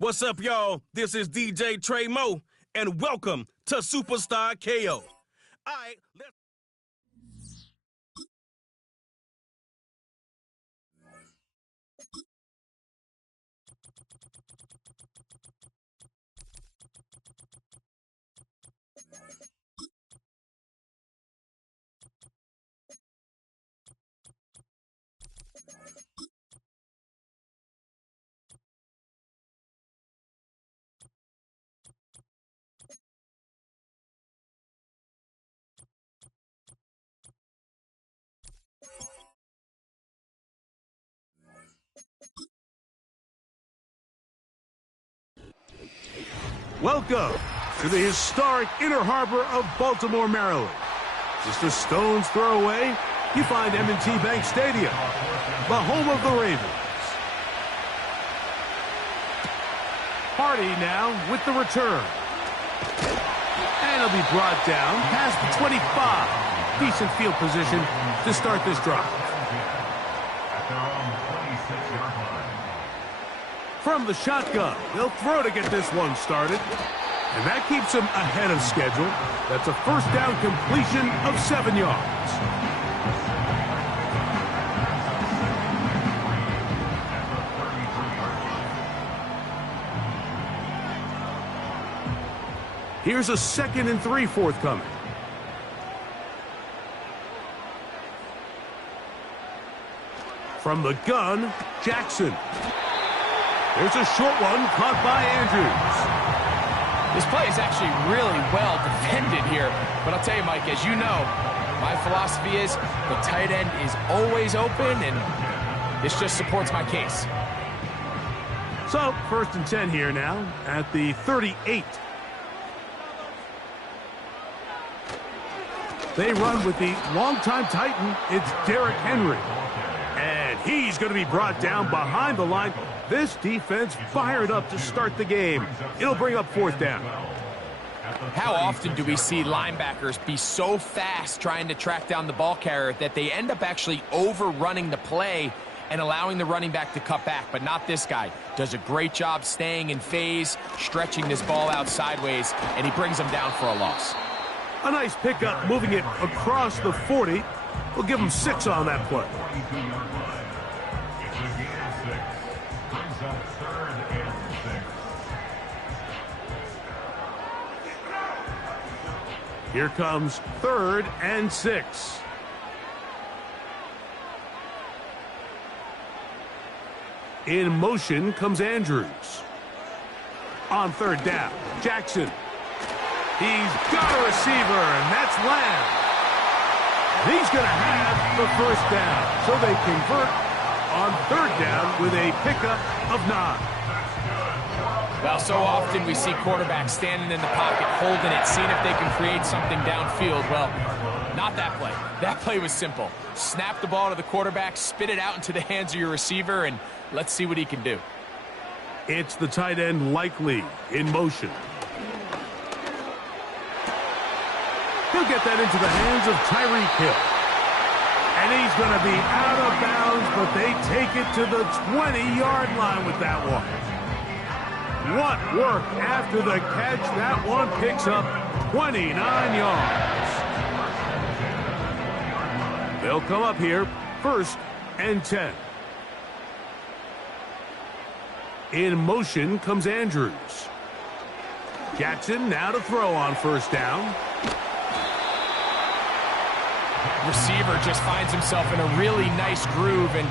What's up, y'all? This is DJ Trey Mo, and welcome to Superstar KO. All right, let's... Welcome to the historic Inner Harbor of Baltimore, Maryland. Just a stone's throw away, you find M&T Bank Stadium, the home of the Ravens. Hardy now with the return. And it'll be brought down past the 25. Decent field position to start this drive. From the shotgun, they'll throw to get this one started. And that keeps him ahead of schedule. That's a first down completion of 7 yards. Here's a 2nd and 3 forthcoming. From the gun, Jackson. There's a short one caught by Andrews. This play is actually really well defended here. But I'll tell you, Mike, as you know, my philosophy is the tight end is always open, and this just supports my case. So, 1st and 10 here now at the 38. They run with the longtime Titan. It's Derrick Henry. And he's going to be brought down behind the line. This defense fired up to start the game. It'll bring up 4th down. How often do we see linebackers be so fast trying to track down the ball carrier that they end up actually overrunning the play and allowing the running back to cut back? But not this guy. Does a great job staying in phase, stretching this ball out sideways, and he brings him down for a loss. A nice pickup, moving it across the 40. We'll give him 6 on that play. Here comes 3rd and 6. In motion comes Andrews. On 3rd down, Jackson. He's got a receiver, and that's Lamb. He's going to have the 1st down, so they convert on 3rd down with a pickup of 9. Well, so often we see quarterbacks standing in the pocket, holding it, seeing if they can create something downfield. Well, not that play. That play was simple. Snap the ball to the quarterback, spit it out into the hands of your receiver, and let's see what he can do. It's the tight end Likely in motion. He'll get that into the hands of Tyreek Hill. And he's going to be out of bounds, but they take it to the 20-yard line with that one. What work after the catch. That one picks up 29 yards. They'll come up here, 1st and 10. In motion comes Andrews. Jackson now to throw on 1st down. Receiver just finds himself in a really nice groove, and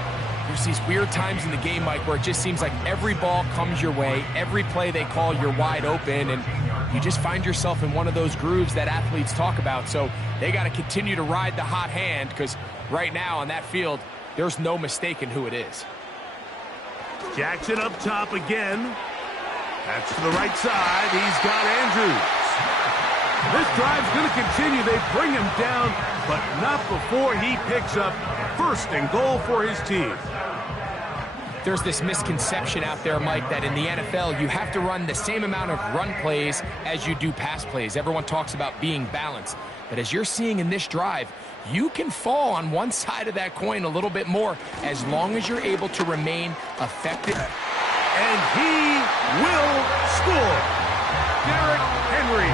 there's these weird times in the game, Mike, where it just seems like every ball comes your way, every play they call, you're wide open, and you just find yourself in one of those grooves that athletes talk about. So they got to continue to ride the hot hand, because right now on that field, there's no mistaking who it is. Jackson up top again. That's to the right side. He's got Andrews. This drive's going to continue. They bring him down, but not before he picks up 1st and goal for his team. There's this misconception out there, Mike, that in the NFL, you have to run the same amount of run plays as you do pass plays. Everyone talks about being balanced. But as you're seeing in this drive, you can fall on one side of that coin a little bit more as long as you're able to remain effective. and he will score. Derrick Henry,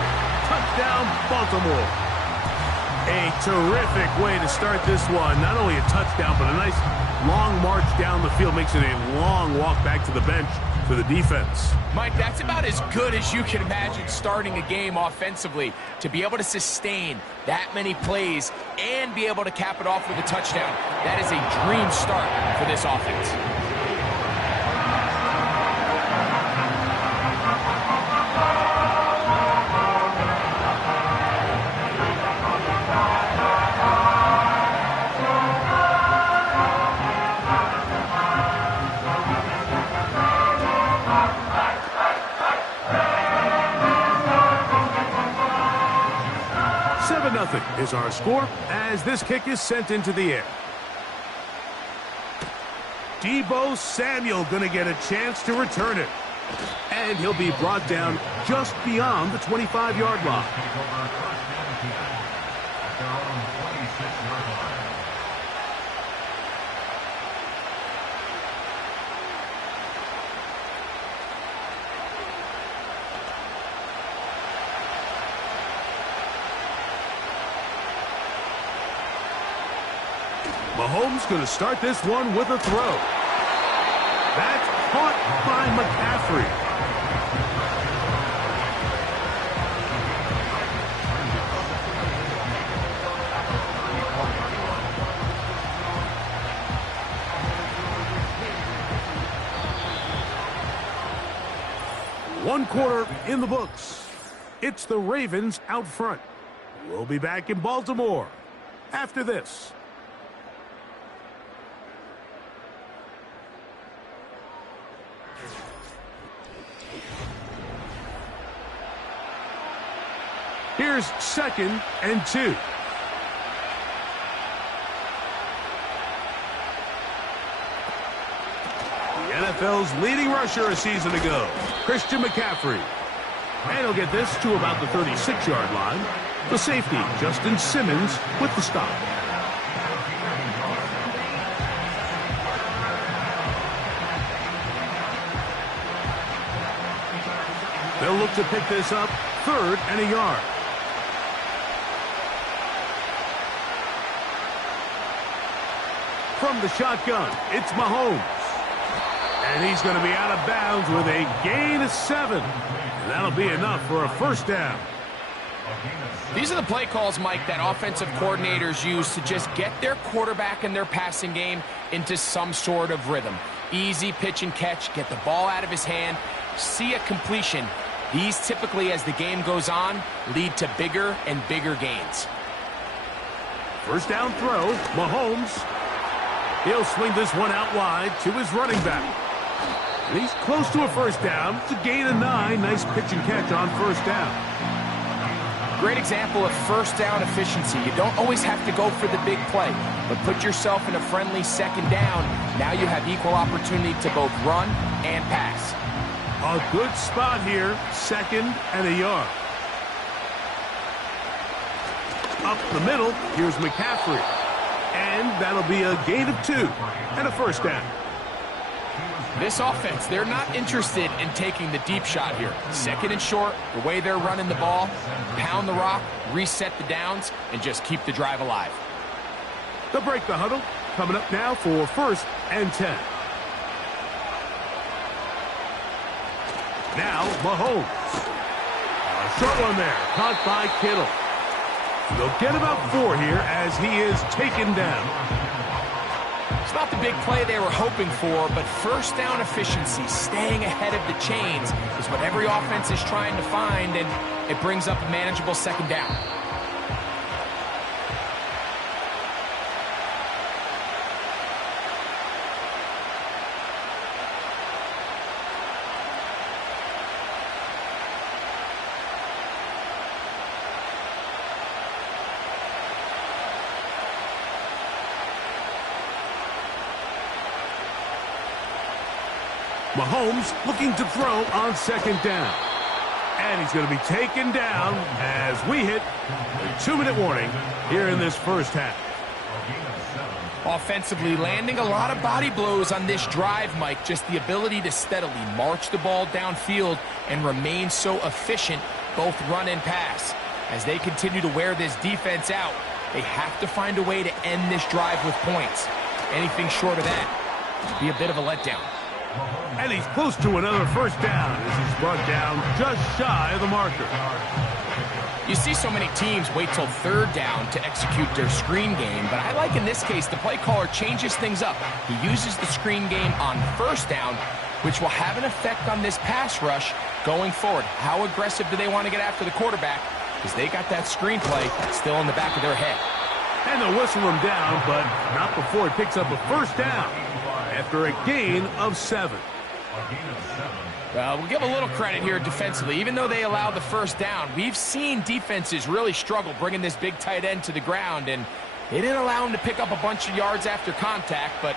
touchdown, Baltimore. A terrific way to start this one. Not only a touchdown, but a nice long march down the field. Makes it a long walk back to the bench for the defense. Mike, that's about as good as you can imagine starting a game offensively. To be able to sustain that many plays and be able to cap it off with a touchdown, that is a dream start for this offense. Is our score as this kick is sent into the air. Deebo Samuel going to get a chance to return it. And he'll be brought down just beyond the 25-yard line. Mahomes going to start this one with a throw. That's caught by McCaffrey. One quarter in the books. It's the Ravens out front. We'll be back in Baltimore after this. Here's 2nd and 2. The NFL's leading rusher a season ago, Christian McCaffrey. And he'll get this to about the 36-yard line. The safety, Justin Simmons, with the stop. They'll look to pick this up, 3rd and a yard. From the shotgun, it's Mahomes. And he's going to be out of bounds with a gain of 7. And that'll be enough for a first down. These are the play calls, Mike, that offensive coordinators use to just get their quarterback and their passing game into some sort of rhythm. Easy pitch and catch, get the ball out of his hand, see a completion. These typically, as the game goes on, lead to bigger and bigger gains. First down throw, Mahomes. He'll swing this one out wide to his running back. And he's close to a first down. It's a gain of 9. Nice pitch and catch on first down. Great example of first down efficiency. You don't always have to go for the big play, but put yourself in a friendly second down. Now you have equal opportunity to both run and pass. A good spot here, 2nd and a yard. Up the middle, here's McCaffrey. And that'll be a gain of 2 and a first down. This offense, they're not interested in taking the deep shot here. 2nd and short, the way they're running the ball, pound the rock, reset the downs, and just keep the drive alive. They'll break the huddle. Coming up now for 1st and 10. Now, Mahomes. A short one there, caught by Kittle. They'll get about 4 here as he is taken down. It's not the big play they were hoping for, but first down efficiency, staying ahead of the chains, is what every offense is trying to find, and it brings up a manageable second down. Mahomes looking to throw on 2nd down. And he's going to be taken down as we hit the 2-minute warning here in this first half. Offensively, landing a lot of body blows on this drive, Mike. Just the ability to steadily march the ball downfield and remain so efficient, both run and pass. As they continue to wear this defense out, they have to find a way to end this drive with points. Anything short of that would be a bit of a letdown. And he's close to another first down as he's brought down just shy of the marker. You see so many teams wait till third down to execute their screen game, but I like in this case the play caller changes things up. He uses the screen game on first down, which will have an effect on this pass rush going forward. How aggressive do they want to get after the quarterback? Because they got that screen play still in the back of their head. And they'll whistle him down, but not before he picks up a first down after a gain of 7. We'll give a little credit here defensively. Even though they allowed the first down, we've seen defenses really struggle bringing this big tight end to the ground, and they didn't allow him to pick up a bunch of yards after contact, but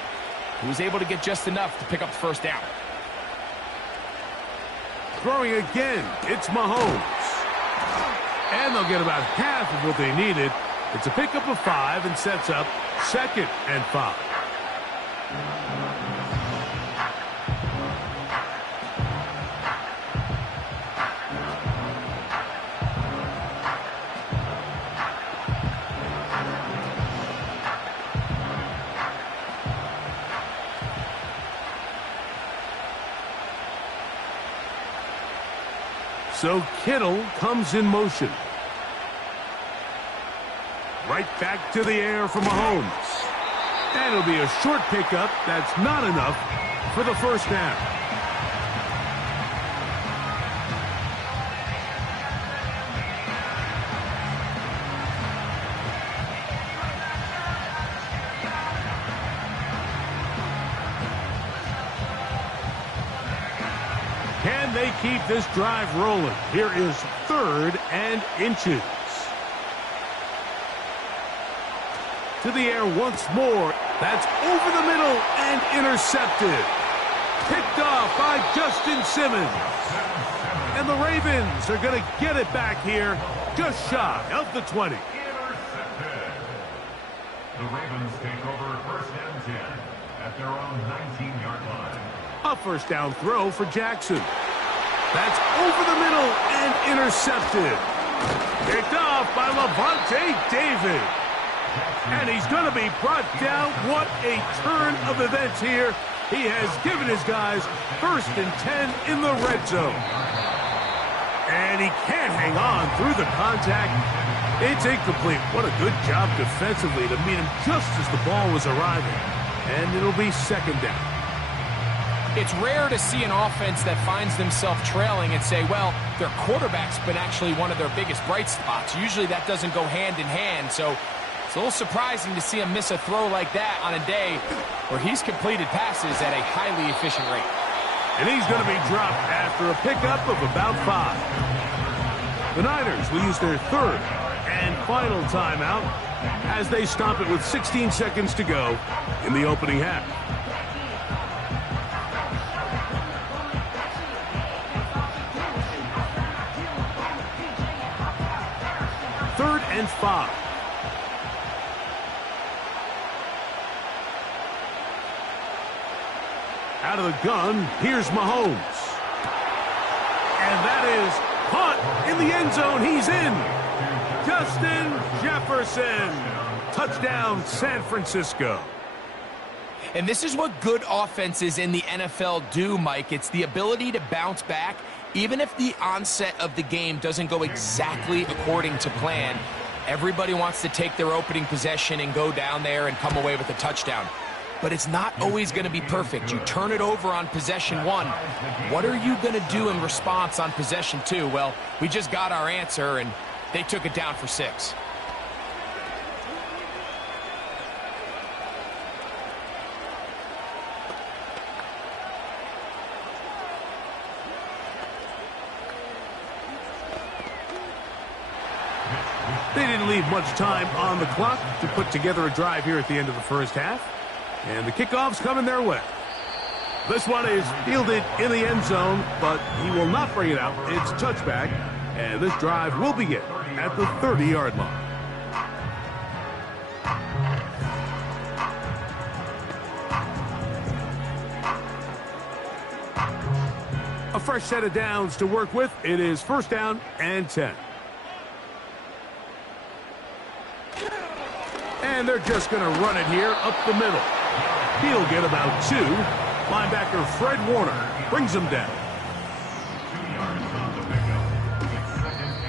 he was able to get just enough to pick up the first down. Throwing again, it's Mahomes. And they'll get about half of what they needed. It's a pickup of 5 and sets up 2nd and 5. So Kittle comes in motion. Right back to the air for Mahomes. And it'll be a short pickup. That's not enough for the first down. Can they keep this drive rolling? Here is 3rd and inches. To the air once more. That's over the middle and intercepted. Picked off by Justin Simmons. And the Ravens are going to get it back here just shy of the 20. The Ravens take over 1st and 10 at their own 19-yard line. A first down throw for Jackson. That's over the middle and intercepted. Picked off by Lavonte David. And he's going to be brought down. What a turn of events here. He has given his guys 1st and 10 in the red zone. And he can't hang on through the contact. It's incomplete. What a good job defensively to meet him just as the ball was arriving. And it'll be 2nd down. It's rare to see an offense that finds themselves trailing and say, well, their quarterback's been actually one of their biggest bright spots. Usually that doesn't go hand in hand, so it's a little surprising to see him miss a throw like that on a day where he's completed passes at a highly efficient rate. And he's going to be dropped after a pickup of about 5. The Niners will use their 3rd and final timeout as they stop it with 16 seconds to go in the opening half. Third and 5. Out of the gun, here's Mahomes. And that is caught in the end zone. He's in. Justin Jefferson. Touchdown, San Francisco. And this is what good offenses in the NFL do, Mike. It's the ability to bounce back, even if the onset of the game doesn't go exactly according to plan. Everybody wants to take their opening possession and go down there and come away with a touchdown. But it's not always going to be perfect. You turn it over on possession 1. What are you going to do in response on possession 2? Well, we just got our answer, and they took it down for 6. They didn't leave much time on the clock to put together a drive here at the end of the first half. And the kickoff's coming their way. This one is fielded in the end zone, but he will not bring it out. It's touchback, and this drive will begin at the 30-yard line. A fresh set of downs to work with. It is first down and 10. And they're just going to run it here up the middle. He'll get about 2. Linebacker Fred Warner brings him down.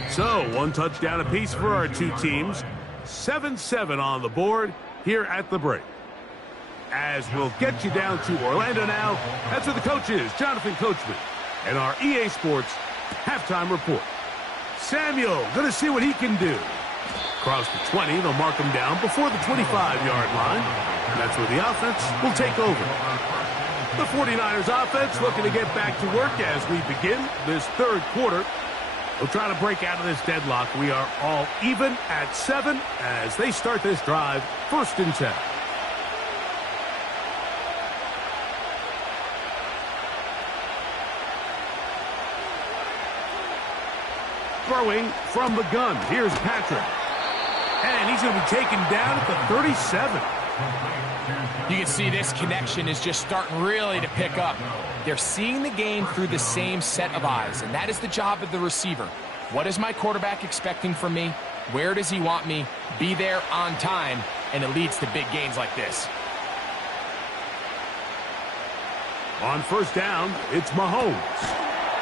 So, 1 touchdown apiece for our two teams. 7-7 on the board here at the break. As we'll get you down to Orlando now, that's where the coach is, Jonathan Coachman, and our EA Sports halftime report. Samuel going to see what he can do. Across the 20, they'll mark him down before the 25-yard line. And that's where the offense will take over. The 49ers offense looking to get back to work as we begin this third quarter. We'll try to break out of this deadlock. We are all even at 7 as they start this drive, first and 10. Throwing from the gun. Here's Patrick. And he's going to be taken down at the 37. You can see this connection is just starting really to pick up. They're seeing the game through the same set of eyes, and that is the job of the receiver. What is my quarterback expecting from me? Where does he want me? Be there on time, and it leads to big gains like this. On first down, it's Mahomes.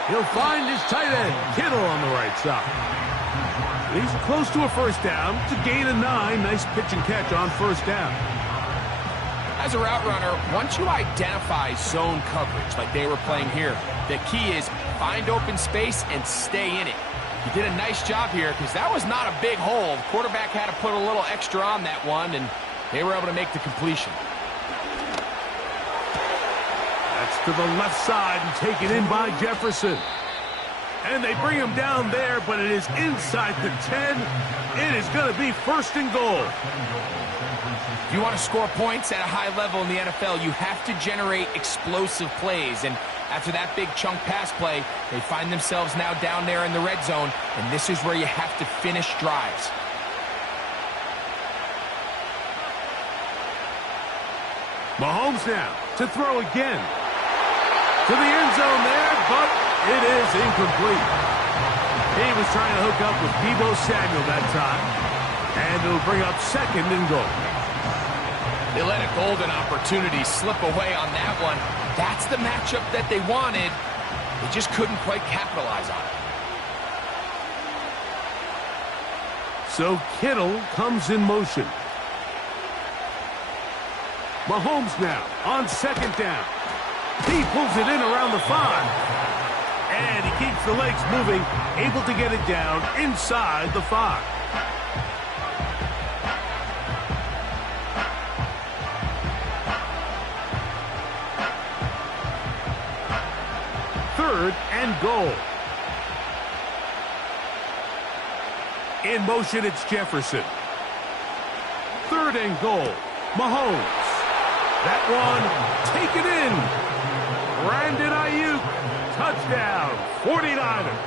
He'll find his tight end, Kittle, on the right side. He's close to a first down. It's a gain of 9. Nice pitch and catch on first down. As a route runner, once you identify zone coverage like they were playing here, the key is find open space and stay in it. He did a nice job here because that was not a big hole. The quarterback had to put a little extra on that one, and they were able to make the completion. That's to the left side and taken in by Jefferson. And they bring him down there, but it is inside the 10. It is going to be first and goal. If you want to score points at a high level in the NFL, you have to generate explosive plays. And after that big chunk pass play, they find themselves now down there in the red zone, and this is where you have to finish drives. Mahomes now to throw again. To the end zone there, but it is incomplete. He was trying to hook up with Deebo Samuel that time, and it'll bring up second and goal. They let a golden opportunity slip away on that one. That's the matchup that they wanted. They just couldn't quite capitalize on it. So Kittle comes in motion. Mahomes now on second down. He pulls it in around the 5. And he keeps the legs moving, able to get it down inside the 5. Third and goal. In motion, it's Jefferson. Third and goal. Mahomes. That one taken in. Brandon Ayuk. Touchdown. 49ers.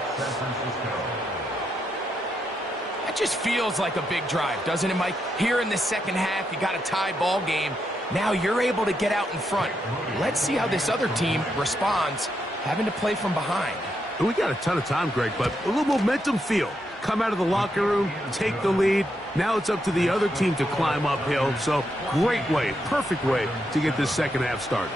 That just feels like a big drive, doesn't it, Mike? Here in the second half, you got a tie ball game. Now you're able to get out in front. Let's see how this other team responds, having to play from behind. We got a ton of time, Greg, but a little momentum feel. Come out of the locker room, take the lead. Now it's up to the other team to climb uphill. So great way, perfect way to get this second half started.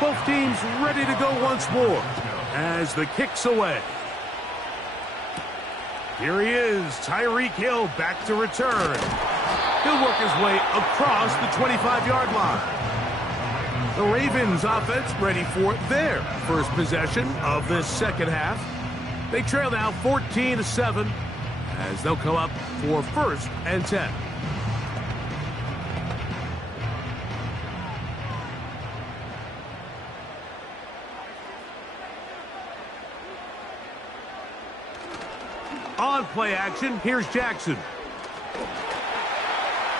Both teams ready to go once more as the kick's away. Here he is, Tyreek Hill back to return. He'll work his way across the 25-yard line. The Ravens offense ready for their first possession of this second half. They trail now 14-7 as they'll come up for first and 10. On play action, here's Jackson.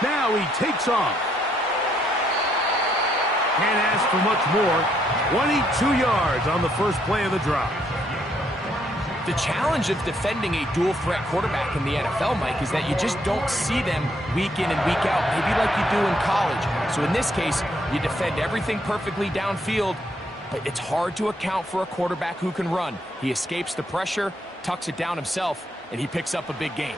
Now he takes off. Can't ask for much more. 22 yards on the first play of the drive. The challenge of defending a dual-threat quarterback in the NFL, Mike, is that you just don't see them week in and week out, maybe like you do in college. So in this case, you defend everything perfectly downfield, but it's hard to account for a quarterback who can run. He escapes the pressure, tucks it down himself, and he picks up a big gain.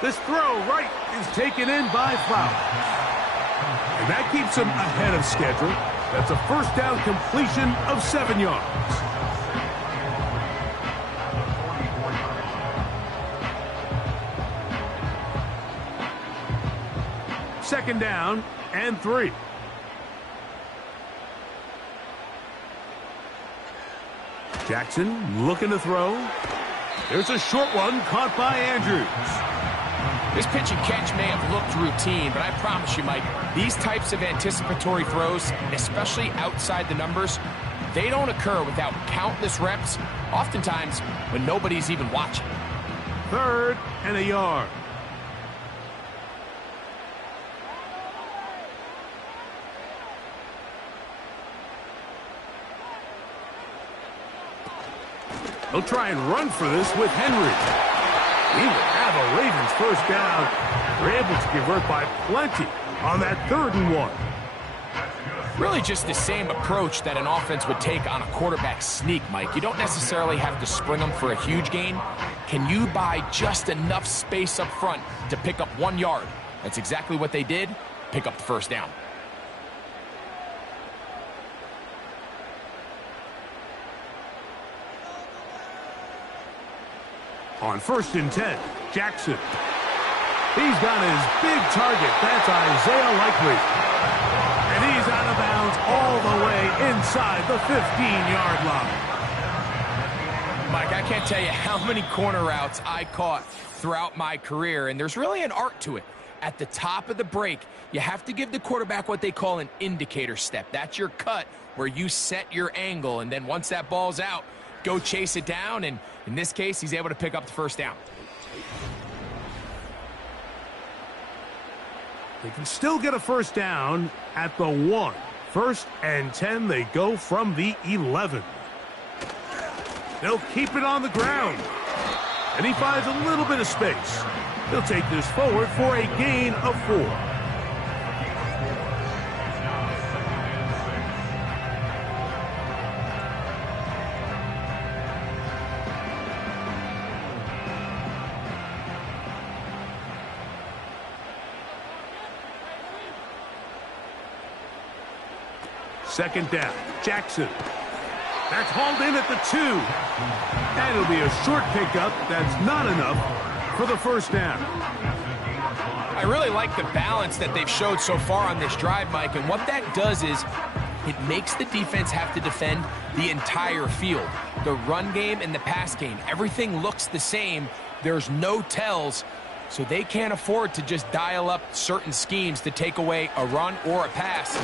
This throw right is taken in by Flowers. And that keeps him ahead of schedule. That's a first down completion of 7 yards. Second down and 3. Jackson looking to throw. There's a short one caught by Andrews. This pitch and catch may have looked routine, but I promise you, Mike, these types of anticipatory throws, especially outside the numbers, they don't occur without countless reps, oftentimes when nobody's even watching. 3rd and a yard. They'll try and run for this with Henry. He will have a Ravens first down. They're able to convert by plenty on that 3rd and 1. Really just the same approach that an offense would take on a quarterback sneak, Mike. You don't necessarily have to spring them for a huge gain. Can you buy just enough space up front to pick up 1 yard? That's exactly what they did. Pick up the first down. On 1st and 10, Jackson. He's got his big target. That's Isaiah Likely. And he's out of bounds all the way inside the 15-yard line. Mike, I can't tell you how many corner routes I caught throughout my career, and there's really an art to it. At the top of the break, you have to give the quarterback what they call an indicator step. That's your cut where you set your angle, and then once that ball's out, go chase it down, and in this case, he's able to pick up the first down. They can still get a first down at the 1. 1st and 10, they go from the 11. They'll keep it on the ground. And he finds a little bit of space. He'll take this forward for a gain of 4. Second down, Jackson. That's hauled in at the 2. And it'll be a short pickup. That's not enough for the first down. I really like the balance that they've showed so far on this drive, Mike, and what that does is it makes the defense have to defend the entire field. The run game and the pass game, everything looks the same. There's no tells, so they can't afford to just dial up certain schemes to take away a run or a pass.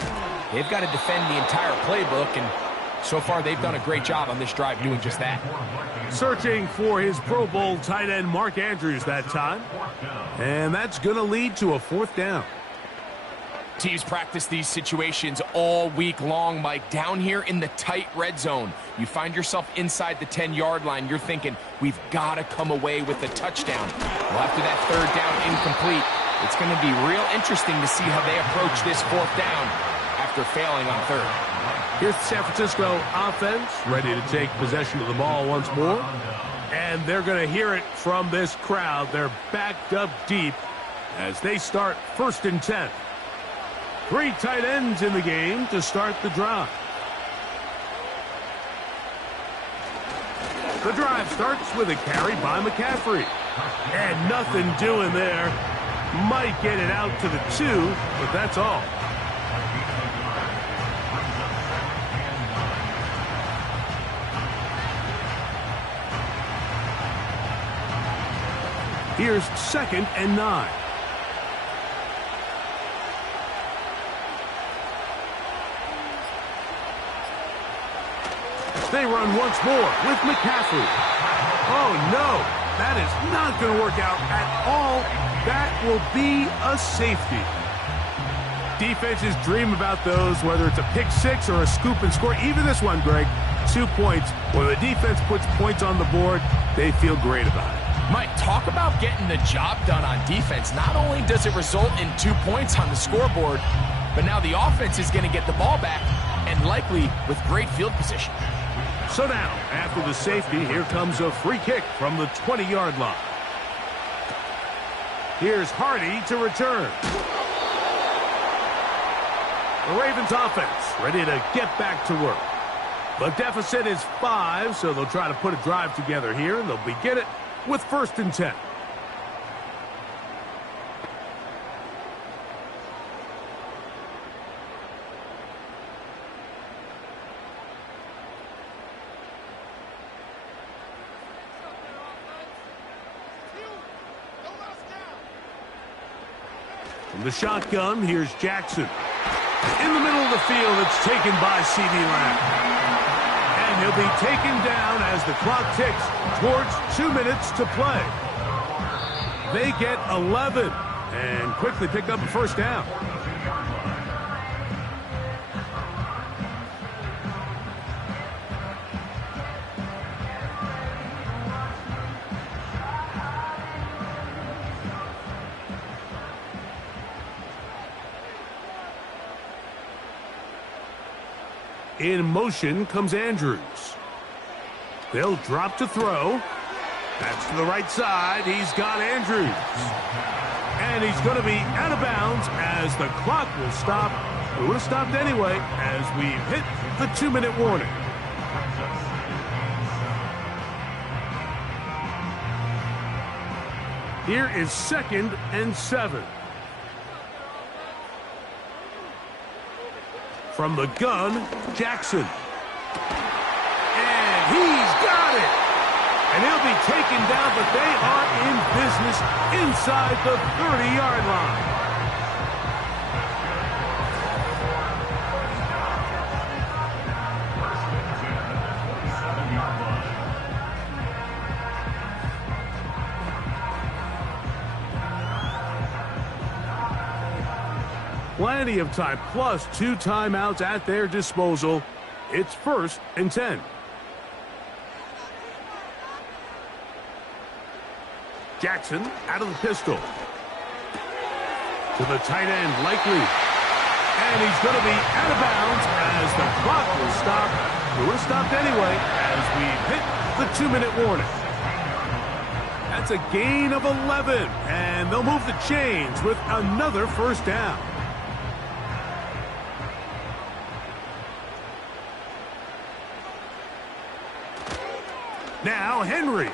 They've got to defend the entire playbook, and so far they've done a great job on this drive doing just that. Searching for his Pro Bowl tight end Mark Andrews that time. And that's going to lead to a 4th down. Teams practice these situations all week long, Mike. Down here in the tight red zone, you find yourself inside the 10-yard line. You're thinking, we've got to come away with a touchdown. Well, after that 3rd down incomplete, it's going to be real interesting to see how they approach this 4th down after failing on 3rd. Here's the San Francisco offense ready to take possession of the ball once more. And they're going to hear it from this crowd. They're backed up deep as they start 1st and 10. 3 tight ends in the game to start the drive. The drive starts with a carry by McCaffrey. And nothing doing there. Might get it out to the 2, but that's all. Here's 2nd and 9. They run once more with McCaffrey. Oh, no. That is not going to work out at all. That will be a safety. defenses dream about those, whether it's a pick six or a scoop and score. Even this one, Greg, 2 points. When the defense puts points on the board, they feel great about it. Mike, talk about getting the job done on defense. Not only does it result in 2 points on the scoreboard, but now the offense is going to get the ball back, and likely with great field position. So now, after the safety, here comes a free kick from the 20-yard line. Here's Hardy to return. The Ravens offense ready to get back to work. The deficit is 5, so they'll try to put a drive together here, and they'll begin it with 1st and 10. From the shotgun, here's Jackson. In the middle of the field, it's taken by CeeDee Lamb. And he'll be taken down as the clock ticks towards 2 minutes to play. They get 11 and quickly pick up a 1st down. In motion comes Andrews. They'll drop to throw. That's to the right side. He's got Andrews. And he's going to be out of bounds as the clock will stop. It would have stopped anyway as we've hit the 2-minute warning. Here is 2nd and 7. From the gun, Jackson. And he's got it. And he'll be taken down, but they are in business inside the 30-yard line. Plenty of time, plus 2 timeouts at their disposal. It's 1st and 10. Jackson out of the pistol. To the tight end, Likely. And he's going to be out of bounds as the clock will stop. It would have stopped anyway as we hit the 2-minute warning. That's a gain of 11, and they'll move the chains with another 1st down. Now Henry.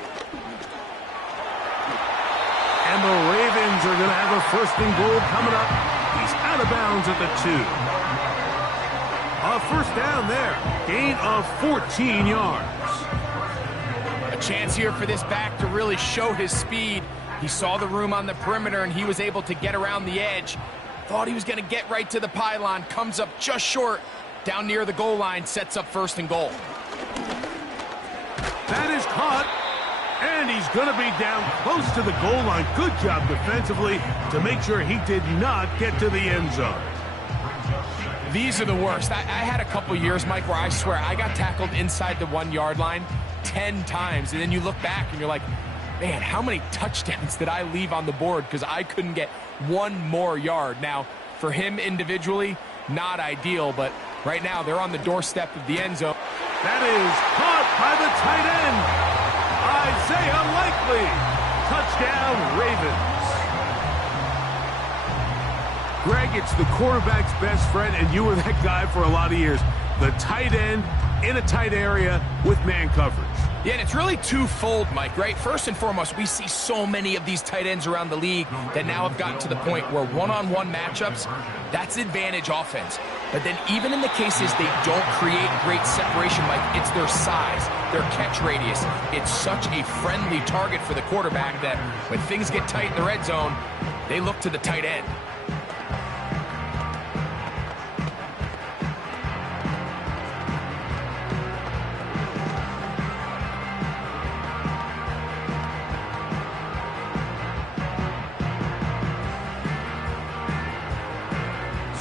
And the Ravens are going to have a 1st and goal coming up. He's out of bounds at the 2. A 1st down there. Gain of 14 yards. A chance here for this back to really show his speed. He saw the room on the perimeter, and he was able to get around the edge. Thought he was going to get right to the pylon. Comes up just short. Down near the goal line. Sets up 1st and goal. That is caught. And he's going to be down close to the goal line. Good job defensively to make sure he did not get to the end zone. These are the worst. I had a couple years, Mike, where I swear I got tackled inside the 1-yard line 10 times. And then you look back and you're like, man, how many touchdowns did I leave on the board because I couldn't get 1 more yard? Now, for him individually, not ideal, but right now they're on the doorstep of the end zone. That is caught by the tight end. Isaiah Likely. Touchdown, Ravens. Greg, it's the quarterback's best friend, and you were that guy for a lot of years. The tight end in a tight area with man coverage. Yeah, and it's really twofold, Mike, right? First and foremost, we see so many of these tight ends around the league that now have gotten to the point where one-on-one matchups, that's advantage offense. But then even in the cases they don't create great separation, Mike, it's their size, their catch radius. It's such a friendly target for the quarterback that when things get tight in the red zone, they look to the tight end.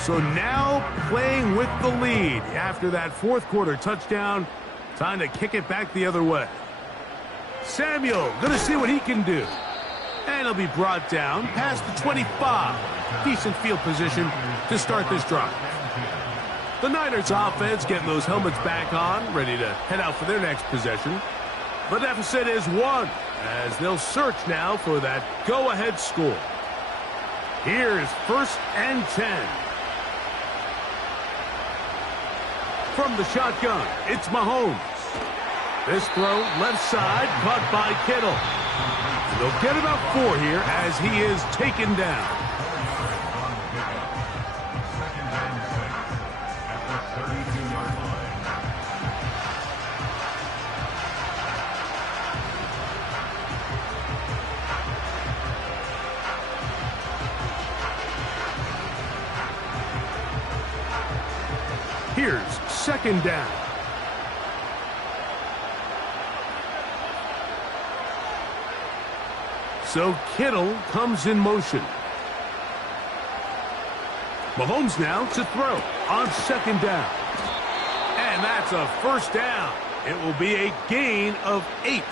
So now playing with the lead after that fourth quarter touchdown. Time to kick it back the other way. Samuel going to see what he can do. And he'll be brought down past the 25. Decent field position to start this drive. The Niners offense getting those helmets back on, ready to head out for their next possession. The deficit is 1 as they'll search now for that go-ahead score. Here's 1st and 10. From the shotgun, it's Mahomes. This throw left side caught by Kittle. They'll get about 4 here as he is taken down. Here's 2nd down. So Kittle comes in motion. Mahomes now to throw on 2nd down. And that's a 1st down. It will be a gain of 8.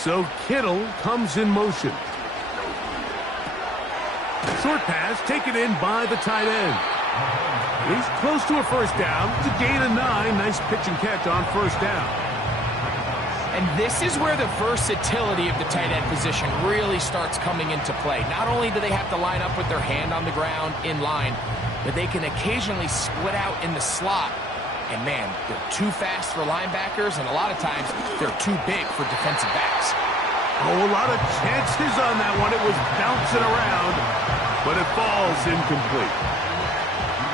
So Kittle comes in motion. Short pass taken in by the tight end. He's close to a 1st down. It's a gain of 9. Nice pitch and catch on 1st down. And this is where the versatility of the tight end position really starts coming into play. Not only do they have to line up with their hand on the ground in line, but they can occasionally split out in the slot. And man, they're too fast for linebackers, and a lot of times they're too big for defensive backs. Oh, a lot of chances on that one. It was bouncing around, but it falls incomplete.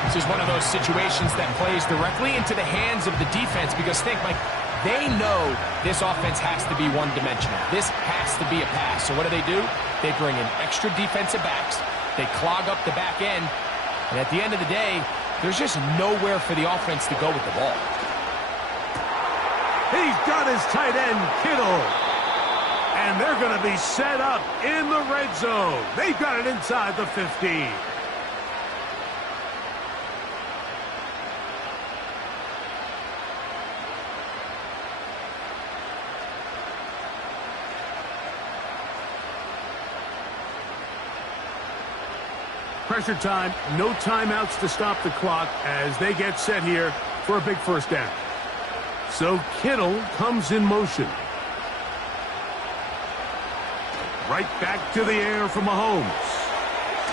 This is one of those situations that plays directly into the hands of the defense because think, Mike, they know this offense has to be one-dimensional. This has to be a pass. So what do? They bring in extra defensive backs. They clog up the back end. And at the end of the day, there's just nowhere for the offense to go with the ball. He's got his tight end, Kittle. And they're going to be set up in the red zone. They've got it inside the 15. Pressure time, no timeouts to stop the clock as they get set here for a big 1st down. So Kittle comes in motion. Right back to the air from Mahomes.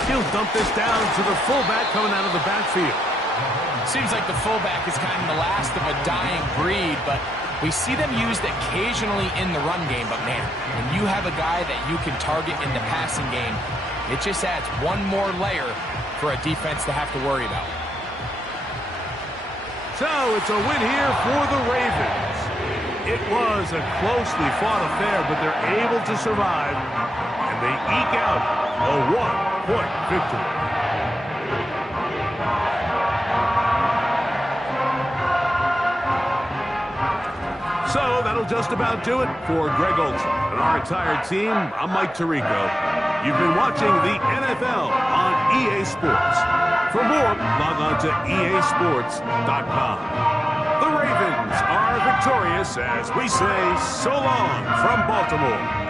He'll dump this down to the fullback coming out of the backfield. Seems like the fullback is kind of the last of a dying breed, but we see them used occasionally in the run game. But man, when you have a guy that you can target in the passing game, it just adds one more layer for a defense to have to worry about. So it's a win here for the Ravens. It was a closely fought affair, but they're able to survive, and they eke out a 1-point victory. So that'll just about do it for Greg Olsen and our entire team. I'm Mike Tirico. You've been watching the NFL on EA Sports. For more, log on to easports.com. The Ravens are victorious as we say so long from Baltimore.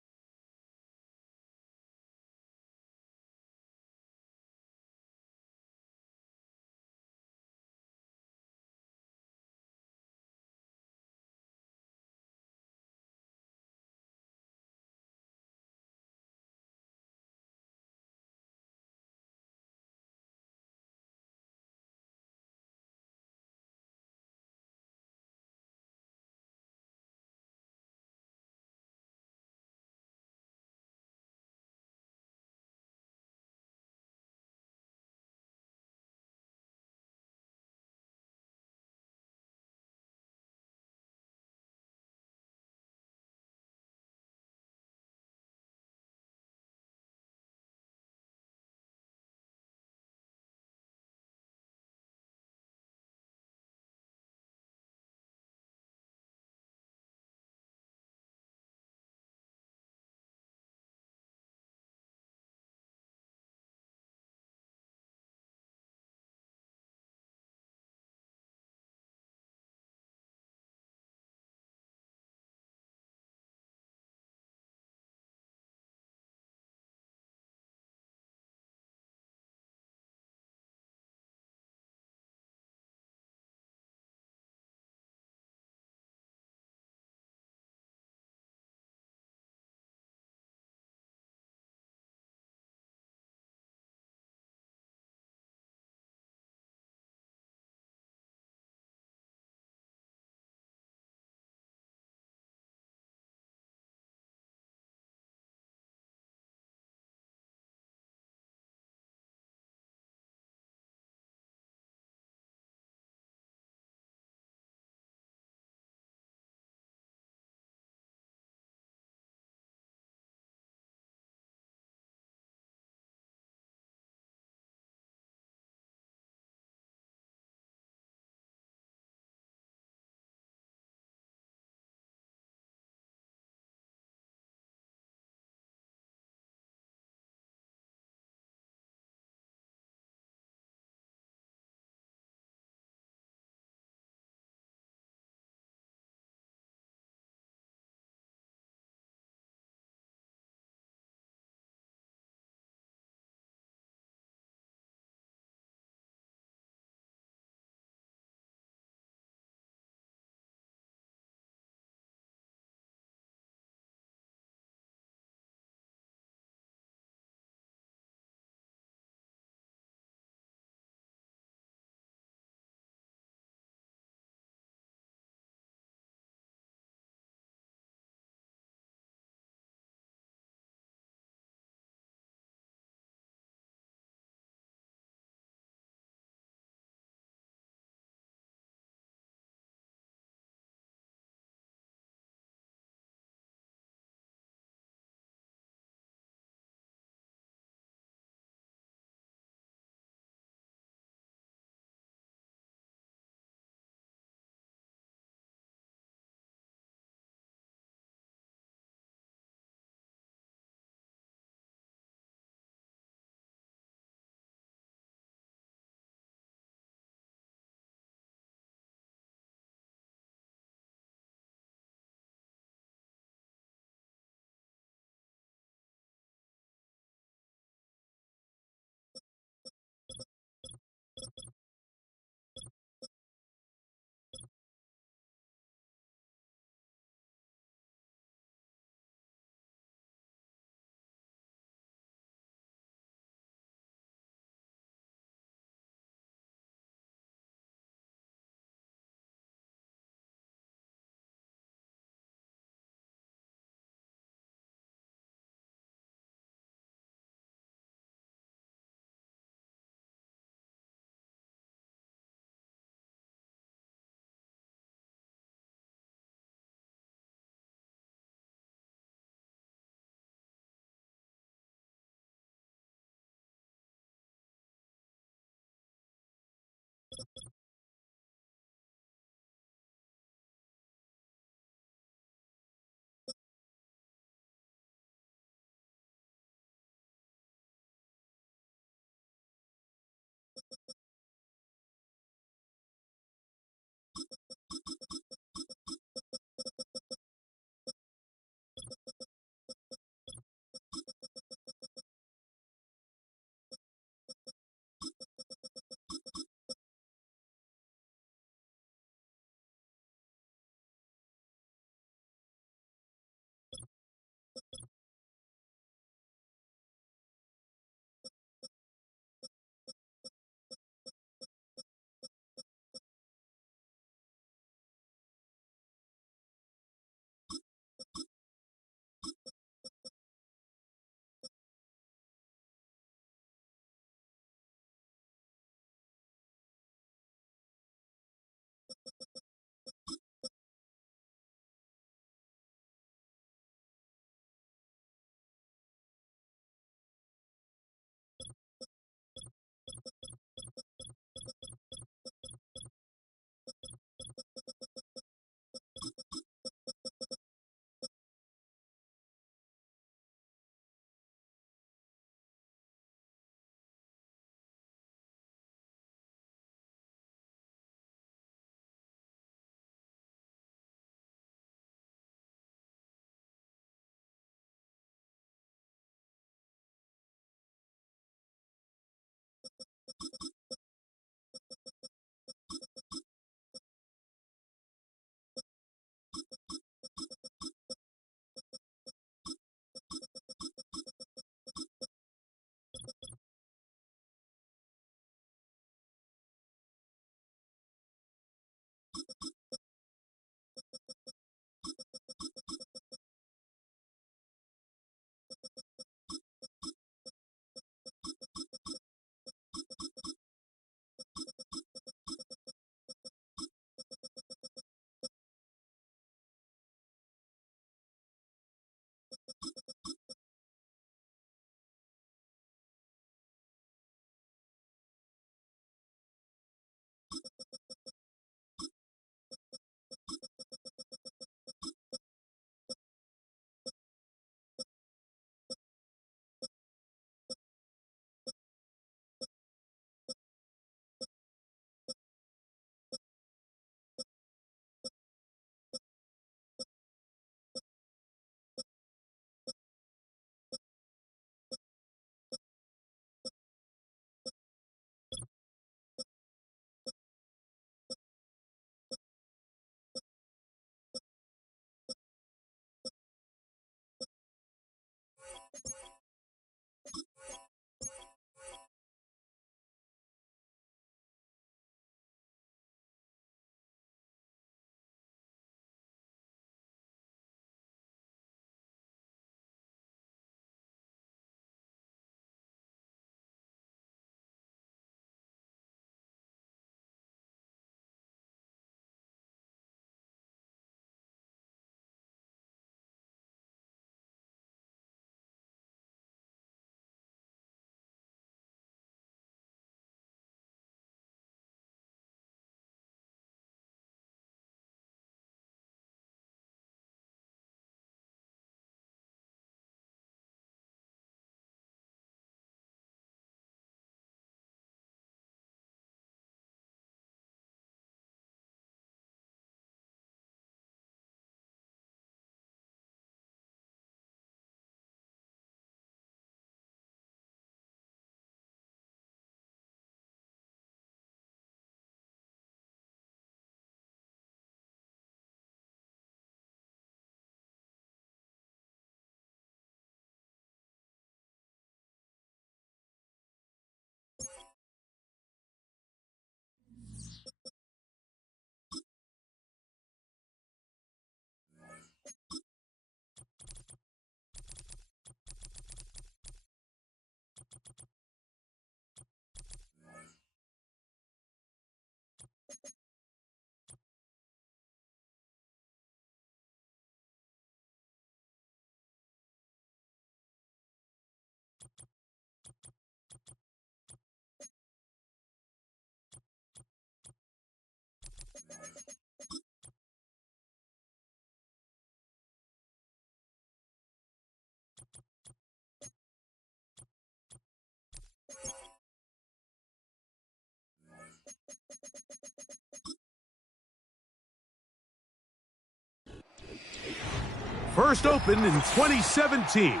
First opened in 2017.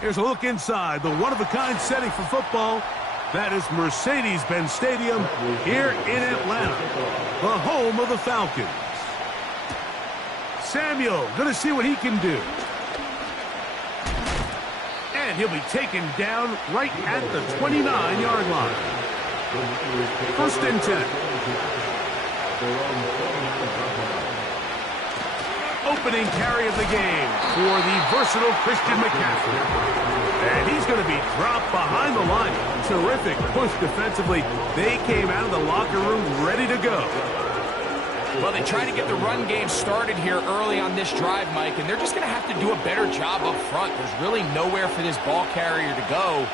Here's a look inside the one-of-a-kind setting for football. That is Mercedes-Benz Stadium here in Atlanta, the home of the Falcons. Samuel going to see what he can do. And he'll be taken down right at the 29-yard line. First and 10. Opening carry of the game for the versatile Christian McCaffrey. And he's going to be dropped behind the line. Terrific push defensively. They came out of the locker room ready to go. Well, they try to get the run game started here early on this drive, Mike, and they're just going to have to do a better job up front. There's really nowhere for this ball carrier to go.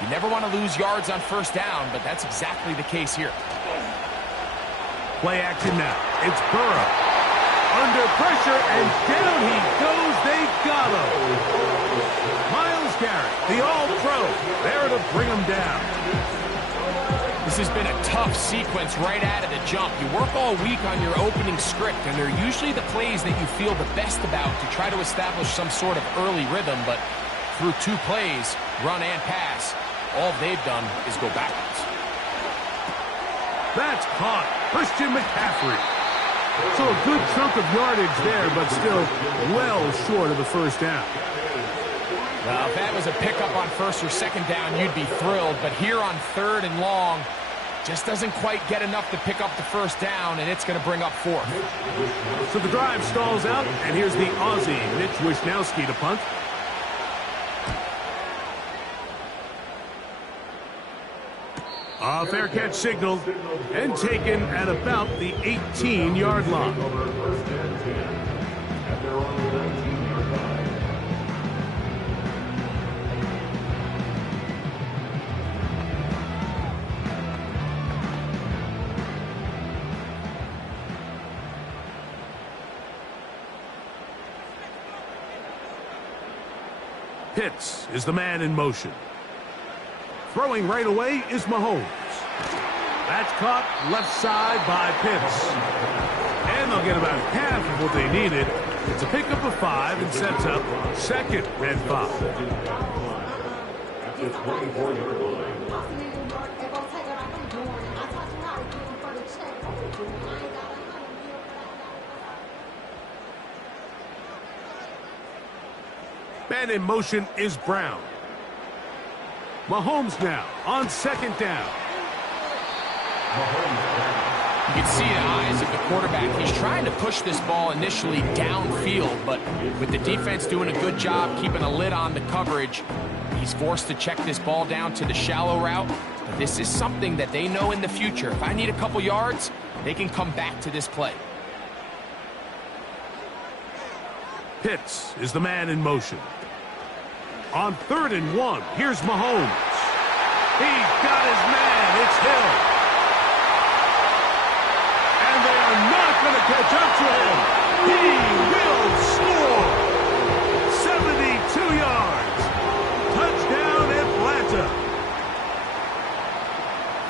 You never want to lose yards on first down, but that's exactly the case here. Play action now. It's Burrow. Under pressure, and down he goes. They got him. Myles Garrett, the All-Pro, there to bring him down. This has been a tough sequence right out of the jump. You work all week on your opening script, and they're usually the plays that you feel the best about to try to establish some sort of early rhythm, but through 2 plays, run and pass, all they've done is go backwards. That's caught. Christian McCaffrey. So a good chunk of yardage there, but still well short of the first down. Now, if that was a pickup on first or second down, you'd be thrilled. But here on 3rd and long, just doesn't quite get enough to pick up the first down, and it's going to bring up 4th. So the drive stalls out, and here's the Aussie, Mitch Wishnowsky, to punt. A fair catch signaled and taken at about the 18-yard line. Pitts is the man in motion. Throwing right away is Mahomes. That's caught left side by Pitts. And they'll get about half of what they needed. It's a pickup of 5 and sets up 2nd and 5. Man in motion is Brown. Mahomes now on 2nd down. You can see the eyes of the quarterback. He's trying to push this ball initially downfield, but with the defense doing a good job keeping a lid on the coverage, he's forced to check this ball down to the shallow route. But this is something that they know in the future. If I need a couple yards, they can come back to this play. Pitts is the man in motion. On 3rd and 1, here's Mahomes. He's got his man. It's Hill. And they are not going to catch up to him. He will score. 72 yards. Touchdown, Atlanta.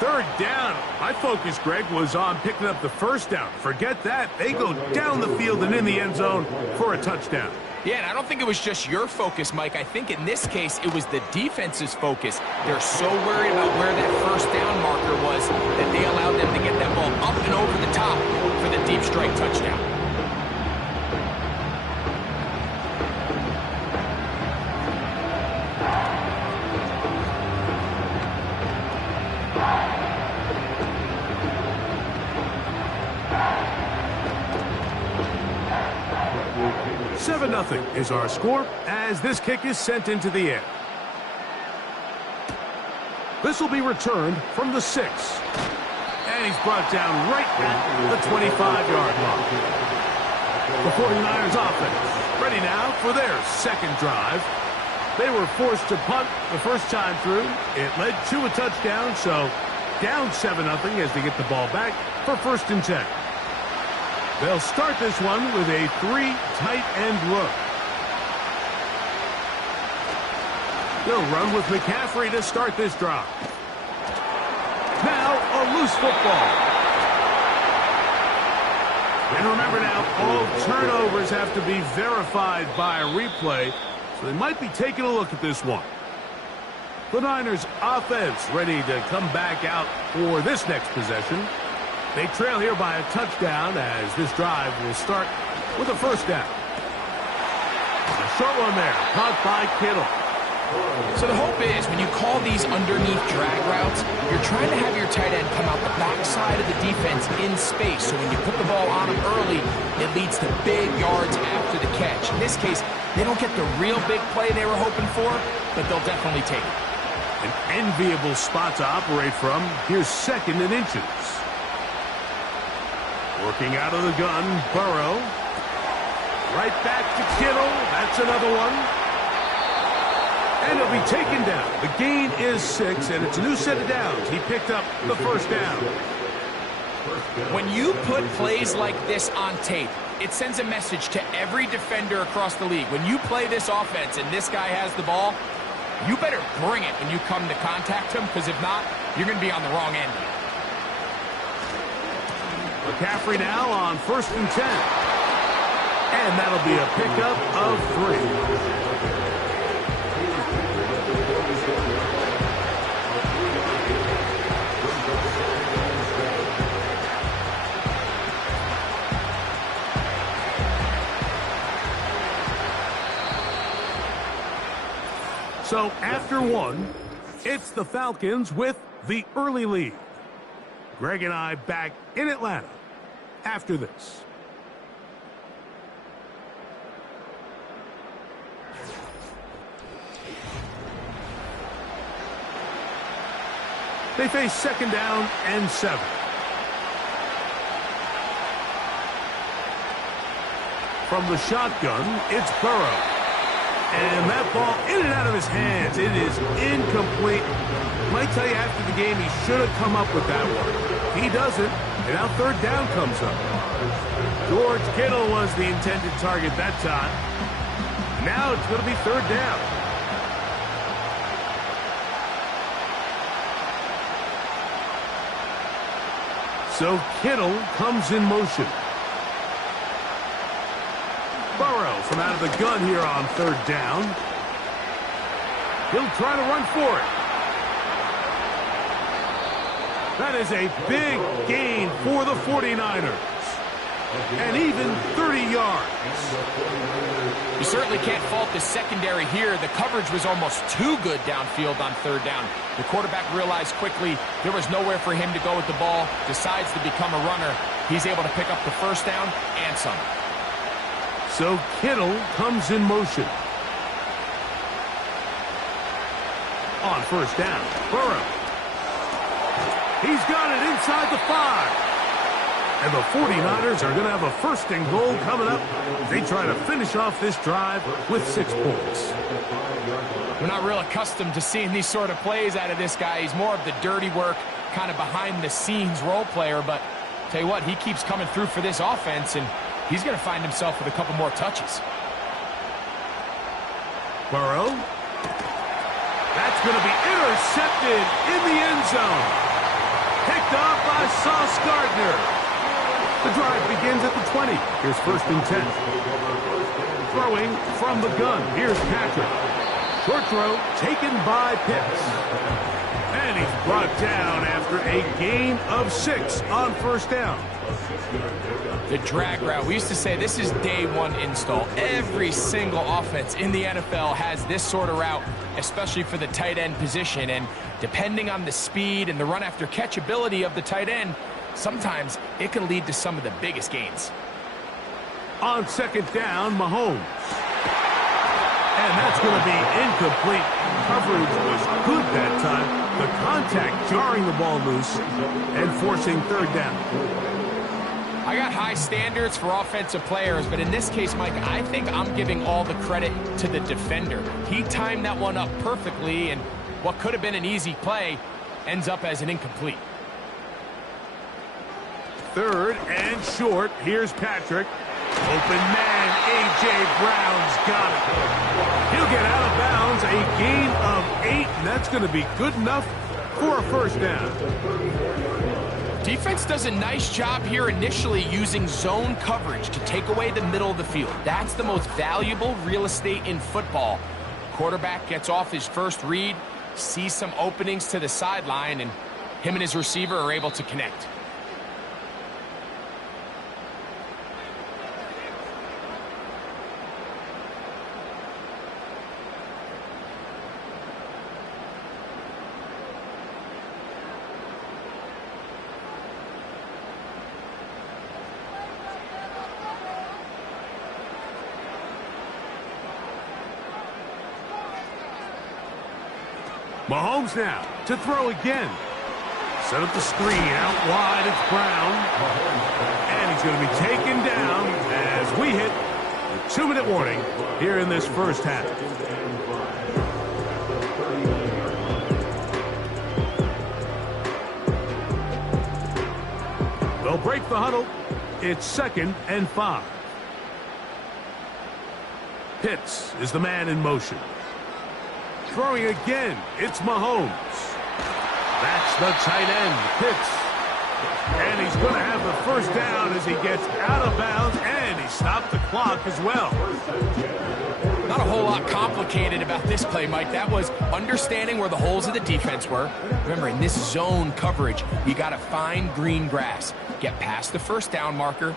3rd down. My focus, Greg, was on picking up the first down. Forget that. They go down the field and in the end zone for a touchdown. Yeah, and I don't think it was just your focus, Mike. I think in this case, it was the defense's focus. They're so worried about where that first down marker was that they allowed them to get that ball up and over the top for the deep strike touchdown. 7-0 is our score as this kick is sent into the air. This will be returned from the 6. And he's brought down right at the 25-yard line. The 49ers offense ready now for their second drive. They were forced to punt the first time through. It led to a touchdown, so down 7-0 as they get the ball back for 1st and 10. They'll start this one with a 3 tight end look. They'll run with McCaffrey to start this drive. Now a loose football. And remember now, all turnovers have to be verified by a replay, so they might be taking a look at this one. The Niners offense ready to come back out for this next possession. They trail here by a touchdown as this drive will start with a 1st down. A short one there, caught by Kittle. So the hope is when you call these underneath drag routes, you're trying to have your tight end come out the backside of the defense in space. So when you put the ball on him early, it leads to big yards after the catch. In this case, they don't get the real big play they were hoping for, but they'll definitely take it. An enviable spot to operate from. Here's 2nd and inches. Working out of the gun, Burrow. Right back to Kittle. That's another one. And he'll be taken down. The gain is 6, and it's a new set of downs. He picked up the 1st down. When you put plays like this on tape, it sends a message to every defender across the league. When you play this offense and this guy has the ball, you better bring it when you come to contact him, because if not, you're going to be on the wrong end. McCaffrey now on 1st and 10. And that'll be a pickup of 3. So after 1, it's the Falcons with the early lead. Greg and I back in Atlanta after this. They face 2nd down and 7. From the shotgun, it's Burrow. And that ball in and out of his hands. It is incomplete. Might tell you after the game he should have come up with that one. He doesn't, and now 3rd down comes up. George Kittle was the intended target that time. Now it's going to be 3rd down. So Kittle comes in motion. Burrow from out of the gun here on 3rd down. He'll try to run for it. That is a big gain for the 49ers. And even 30 yards. You certainly can't fault the secondary here. The coverage was almost too good downfield on 3rd down. The quarterback realized quickly there was nowhere for him to go with the ball, decides to become a runner. He's able to pick up the 1st down and some. So Kittle comes in motion. On 1st down, Burrow. He's got it inside the 5. And the 49ers are going to have a 1st and goal coming up. They try to finish off this drive with 6 points. We're not real accustomed to seeing these sort of plays out of this guy. He's more of the dirty work, kind of behind-the-scenes role player. But tell you what, he keeps coming through for this offense, and he's going to find himself with a couple more touches. Burrow. That's going to be intercepted in the end zone. Picked off by Sauce Gardner. The drive begins at the 20. Here's 1st and 10. Throwing from the gun. Here's Patrick. Short throw taken by Pitts. And he's brought down after a gain of 6 on 1st down. The drag route. We used to say this is day 1 install. Every single offense in the NFL has this sort of route, especially for the tight end position. And depending on the speed and the run after catch ability of the tight end, sometimes it can lead to some of the biggest gains. On second down, Mahomes. And that's going to be incomplete. Coverage was good that time. The contact jarring the ball loose and forcing third down. I got high standards for offensive players, but in this case, Mike, I think I'm giving all the credit to the defender. He timed that one up perfectly, and what could have been an easy play ends up as an incomplete. Third and short. Here's Patrick. Open man, A.J. Brown's got it. He'll get out of bounds, a gain of 8, and that's going to be good enough for a first down. Defense does a nice job here initially using zone coverage to take away the middle of the field. That's the most valuable real estate in football. Quarterback gets off his first read, sees some openings to the sideline, and him and his receiver are able to connect. Mahomes now to throw again. Set up the screen out wide. It's Brown. And he's going to be taken down as we hit the 2-minute warning here in this first half. They'll break the huddle. It's 2nd and 5. Pitts is the man in motion. Throwing again, it's Mahomes. That's the tight end, Pitts. And he's going to have the first down as he gets out of bounds, and he stopped the clock as well. Not a whole lot complicated about this play, Mike. That was understanding where the holes of the defense were. Remember, in this zone coverage, you got to find green grass. Get past the first down marker,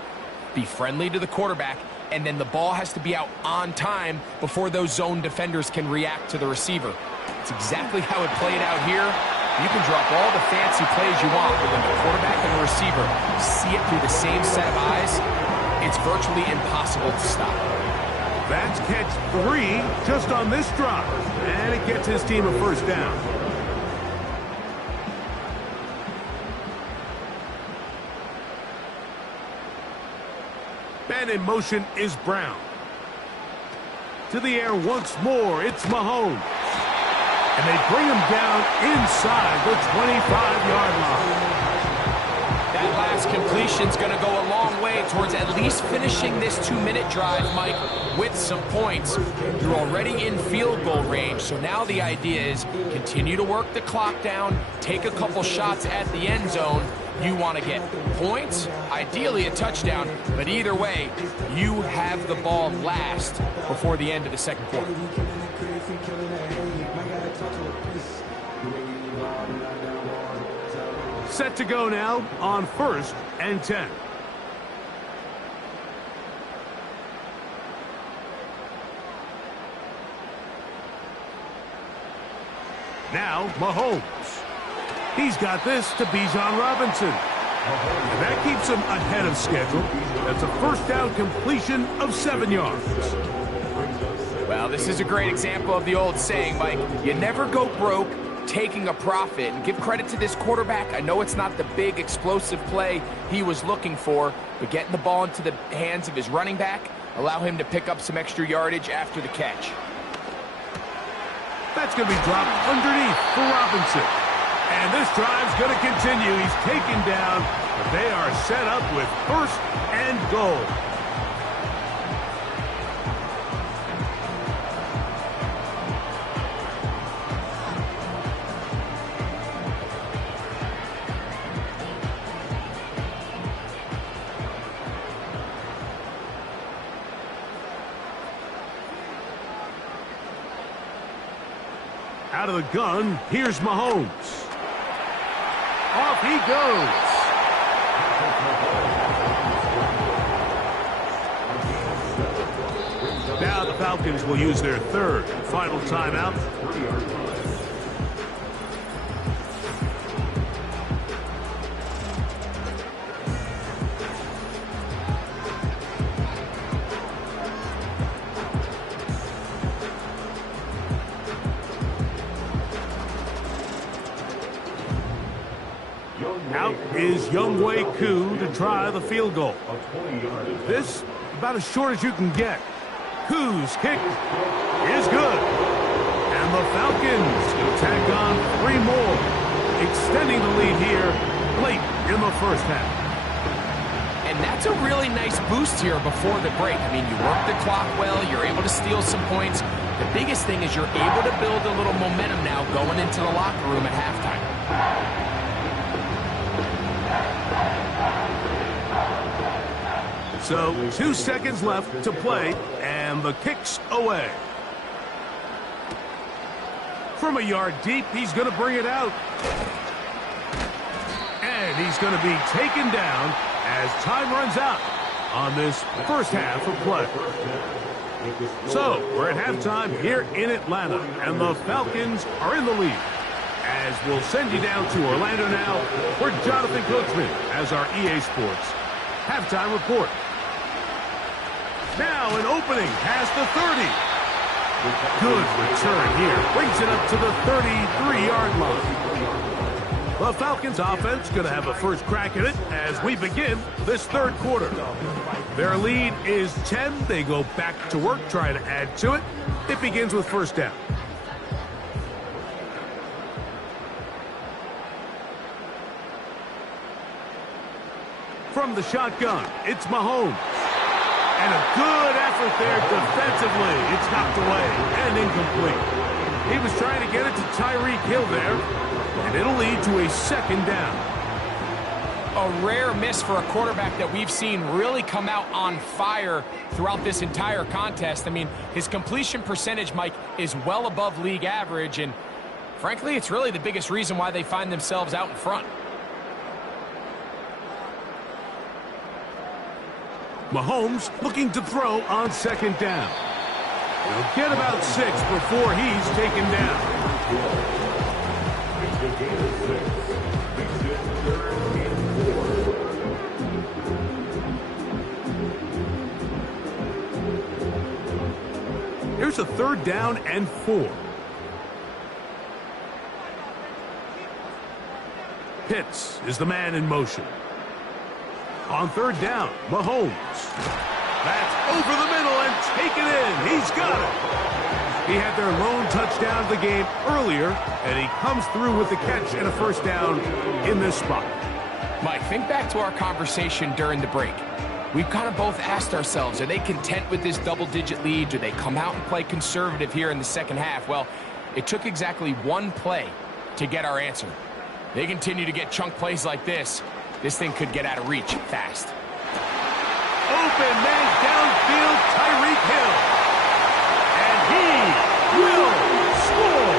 be friendly to the quarterback, and then the ball has to be out on time before those zone defenders can react to the receiver. It's exactly how it played out here. You can drop all the fancy plays you want, but when the quarterback and the receiver see it through the same set of eyes, it's virtually impossible to stop. That's catch 3 just on this drive, and it gets his team a first down. And in motion is Brown. To the air once more, it's Mahomes. And they bring him down inside the 25-yard line. That last completion's going to go a long way towards at least finishing this 2-minute drive, Mike, with some points. You're already in field goal range, so now the idea is continue to work the clock down, take a couple shots at the end zone. You want to get points, ideally a touchdown, but either way, you have the ball last before the end of the second quarter. Set to go now on 1st and 10. Now Mahomes. He's got this to Bijan Robinson. And that keeps him ahead of schedule. That's a first down completion of 7 yards. Well, this is a great example of the old saying, Mike, you never go broke taking a profit. And give credit to this quarterback. I know it's not the big explosive play he was looking for, but getting the ball into the hands of his running back, allow him to pick up some extra yardage after the catch. That's going to be dropped underneath for Robinson. And this drive's going to continue. He's taken down, but they are set up with 1st and goal. Out of the gun, here's Mahomes. Off he goes. Now the Falcons will use their 3rd and final timeout. Out is Younghoe Koo to try the field goal. This about as short as you can get. Koo's kick is good. And the Falcons will tack on 3 more, extending the lead here late in the first half. And that's a really nice boost here before the break. I mean, you work the clock well, you're able to steal some points. The biggest thing is you're able to build a little momentum now going into the locker room at halftime. So 2 seconds left to play, and the kick's away. From a yard deep, he's going to bring it out. And he's going to be taken down as time runs out on this first half of play. So, we're at halftime here in Atlanta, and the Falcons are in the lead. As we'll send you down to Orlando now, for Jonathan Coachman as our EA Sports halftime report. Now an opening past the 30. Good return here. Brings it up to the 33-yard line. The Falcons offense going to have a first crack at it as we begin this third quarter. Their lead is 10. They go back to work, trying to add to it. It begins with first down. From the shotgun, it's Mahomes. And a good effort there defensively. It's knocked away and incomplete. He was trying to get it to Tyreek Hill there, and it'll lead to a second down. A rare miss for a quarterback that we've seen really come out on fire throughout this entire contest. I mean, his completion percentage, Mike, is well above league average, and frankly, it's really the biggest reason why they find themselves out in front. Mahomes looking to throw on second down. He'll get about 6 before he's taken down. Here's a third down and 4. Pitts is the man in motion. On third down, Mahomes. That's over the middle and taken in. He's got it. He had their lone touchdown of the game earlier, and he comes through with the catch and a first down in this spot. Mike, think back to our conversation during the break. We've kind of both asked ourselves, are they content with this double-digit lead? Do they come out and play conservative here in the second half? Well, it took exactly one play to get our answer. They continue to get chunk plays like this. This thing could get out of reach fast. Open man downfield, Tyreek Hill. And he will score.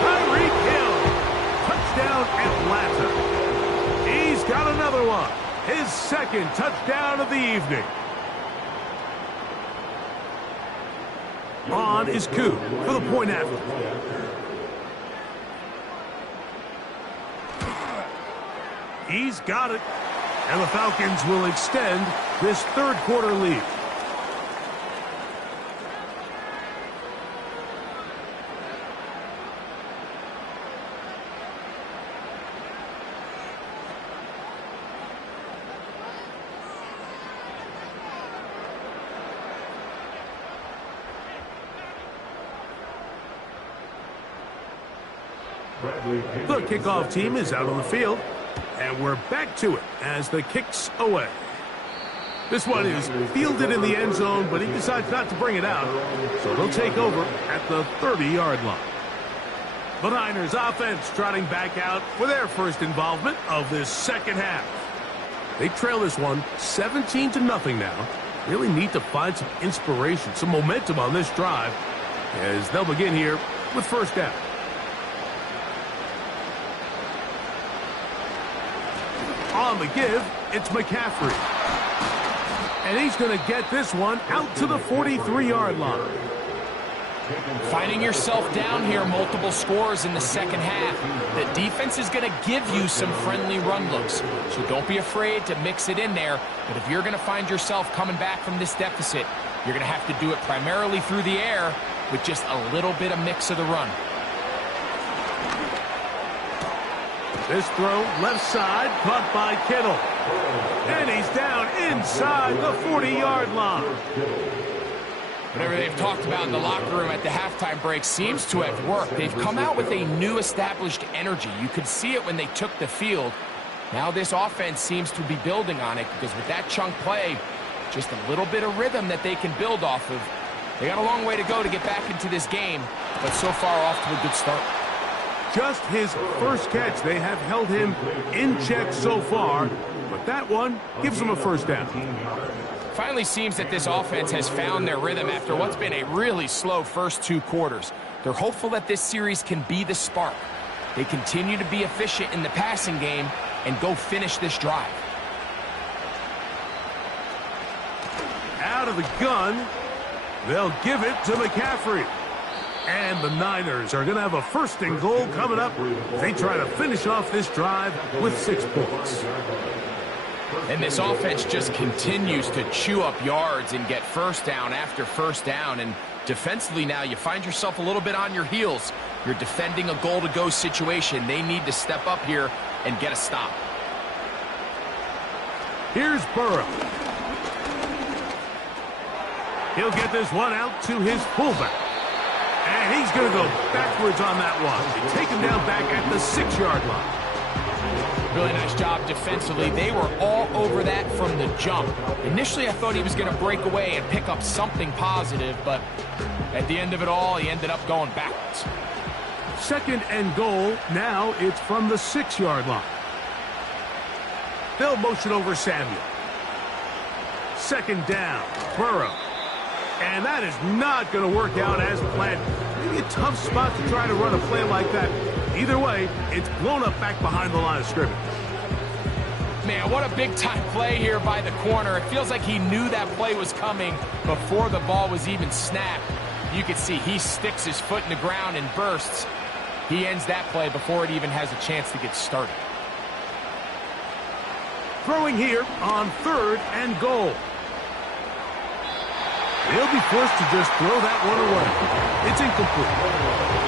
Tyreek Hill. Touchdown Atlanta. He's got another one. His second touchdown of the evening. On is Koo for the point after. He's got it. And the Falcons will extend this third quarter lead. The kickoff team is out on the field. And we're back to it as the kick's away. This one is fielded in the end zone, but he decides not to bring it out. So they'll take over at the 30-yard line. The Niners offense trotting back out for their first involvement of this second half. They trail this one 17-0 now. Really need to find some inspiration, some momentum on this drive as they'll begin here with first down. On the give, it's McCaffrey. And he's going to get this one out to the 43-yard line. Finding yourself down here, multiple scores in the second half. The defense is going to give you some friendly run looks. So don't be afraid to mix it in there. But if you're going to find yourself coming back from this deficit, you're going to have to do it primarily through the air with just a little bit of mix of the run. This throw, left side, caught by Kittle. And he's down inside the 40-yard line. Whatever they've talked about in the locker room at the halftime break seems to have worked. They've come out with a new established energy. You could see it when they took the field. Now this offense seems to be building on it because with that chunk play, just a little bit of rhythm that they can build off of. They got a long way to go to get back into this game, but so far off to a good start. Just his first catch. They have held him in check so far, but that one gives him a first down. Finally seems that this offense has found their rhythm after what's been a really slow first 2 quarters. They're hopeful that this series can be the spark. They continue to be efficient in the passing game and go finish this drive. Out of the gun, they'll give it to McCaffrey. And the Niners are going to have a first and goal coming up. They try to finish off this drive with 6 points. And this offense just continues to chew up yards and get first down after first down. And defensively now, you find yourself a little bit on your heels. You're defending a goal-to-go situation. They need to step up here and get a stop. Here's Burrow. He'll get this one out to his fullback. And he's going to go backwards on that one. They take him down back at the 6-yard line. Really nice job defensively. They were all over that from the jump. Initially, I thought he was going to break away and pick up something positive, but at the end of it all, he ended up going backwards. Second and goal. Now it's from the 6-yard line. They'll motion over Samuel. Second down, Burrow. And that is not going to work out as planned. Maybe a tough spot to try to run a play like that. Either way, it's blown up back behind the line of scrimmage. Man, what a big-time play here by the corner. It feels like he knew that play was coming before the ball was even snapped. You can see he sticks his foot in the ground and bursts. He ends that play before it even has a chance to get started. Throwing here on 3rd and goal. He'll be forced to just throw that one away. It's incomplete.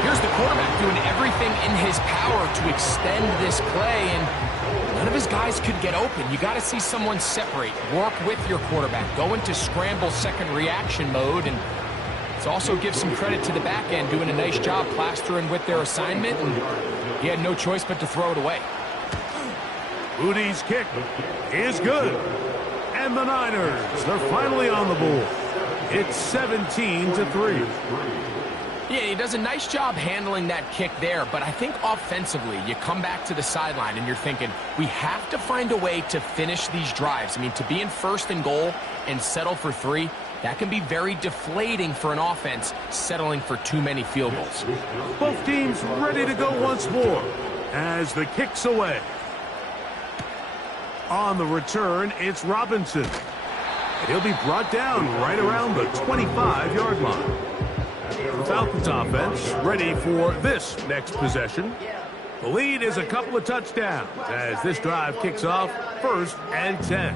Here's the quarterback doing everything in his power to extend this play, and none of his guys could get open. You got to see someone separate, work with your quarterback, go into scramble second reaction mode, and it also gives some credit to the back end doing a nice job plastering with their assignment, and he had no choice but to throw it away. Udi's kick is good. And the Niners, they're finally on the board. It's 17-3. Yeah, he does a nice job handling that kick there, but I think offensively, you come back to the sideline and you're thinking, we have to find a way to finish these drives. I mean, to be in 1st and goal and settle for 3, that can be very deflating for an offense settling for too many field goals. Both teams ready to go once more as the kick's away. On the return, it's Robinson. He'll be brought down right around the 25-yard line. The Falcons offense ready for this next possession. The lead is a couple of touchdowns as this drive kicks off 1st and 10.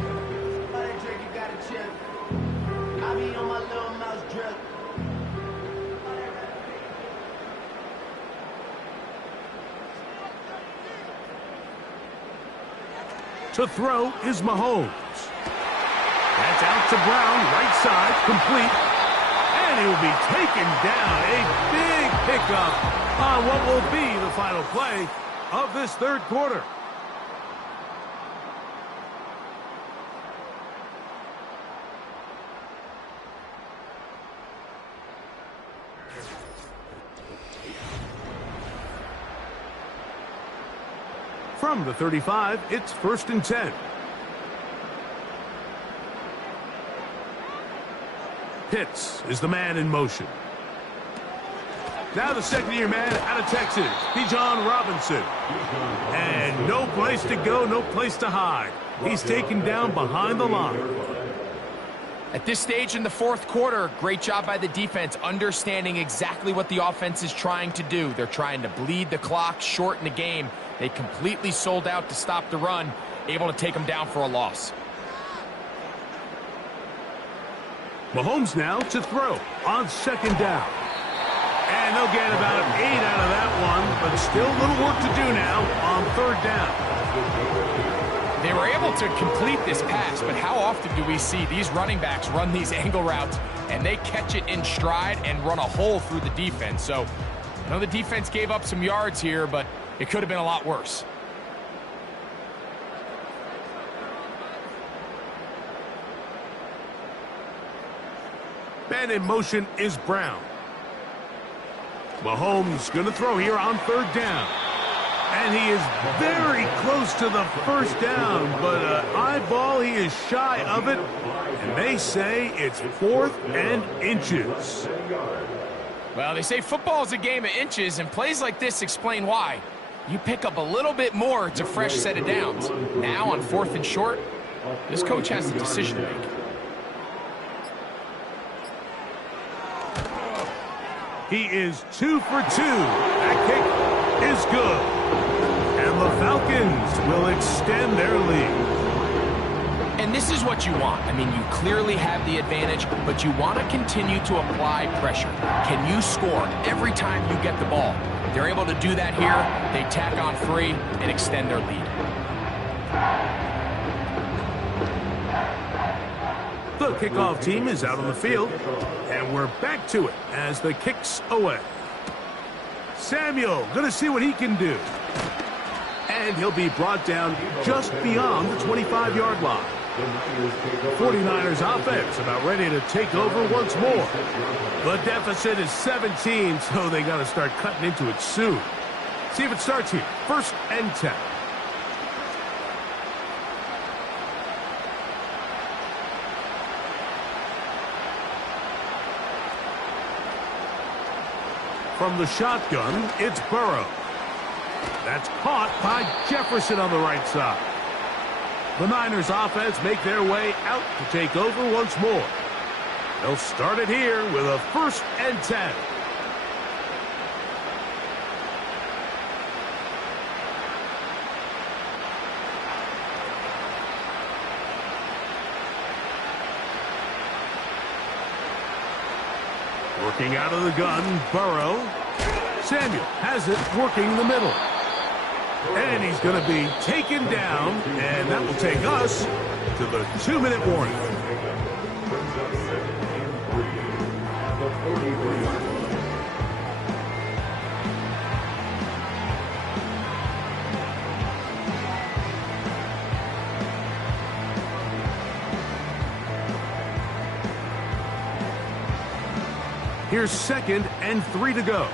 To throw is Mahomes. That's out to Brown, right side, complete. And he'll be taken down. A big pickup on what will be the final play of this 3rd quarter. From the 35, it's 1st and 10. Pitts is the man in motion. Now the second-year man out of Texas, Bijan Robinson. And no place to go, no place to hide. He's taken down behind the line. At this stage in the 4th quarter, great job by the defense, understanding exactly what the offense is trying to do. They're trying to bleed the clock, shorten the game. They completely sold out to stop the run, able to take them down for a loss. Mahomes now to throw on 2nd down. And they'll get about 8 out of that one, but still a little work to do now on third down. They were able to complete this pass, but how often do we see these running backs run these angle routes and they catch it in stride and run a hole through the defense? So I know the defense gave up some yards here, but it could have been a lot worse. Man in motion is Brown. Mahomes going to throw here on third down. And he is very close to the first down, but eyeball, he is shy of it. And they say it's 4th and inches. Well, they say football is a game of inches, and plays like this explain why. You pick up a little bit more, it's a fresh set of downs. Now on 4th and short, this coach has a decision to make. He is 2 for 2. That kick is good. And the Falcons will extend their lead. And this is what you want. I mean, you clearly have the advantage, but you want to continue to apply pressure. Can you score every time you get the ball? They're able to do that here. They tack on 3 and extend their lead. The kickoff team is out on the field, and we're back to it as the kick's away. Samuel going to see what he can do. And he'll be brought down just beyond the 25-yard line. The 49ers offense about ready to take over once more. The deficit is 17, so they got to start cutting into it soon. See if it starts here. 1st and 10. From the shotgun, it's Burrow. That's caught by Jefferson on the right side. The Niners offense make their way out to take over once more. They'll start it here with a 1st and 10. Working out of the gun, Burrow. Samuel has it working in the middle. And he's going to be taken down, and that will take us to the 2-minute warning. Here's 2nd and 3 to go.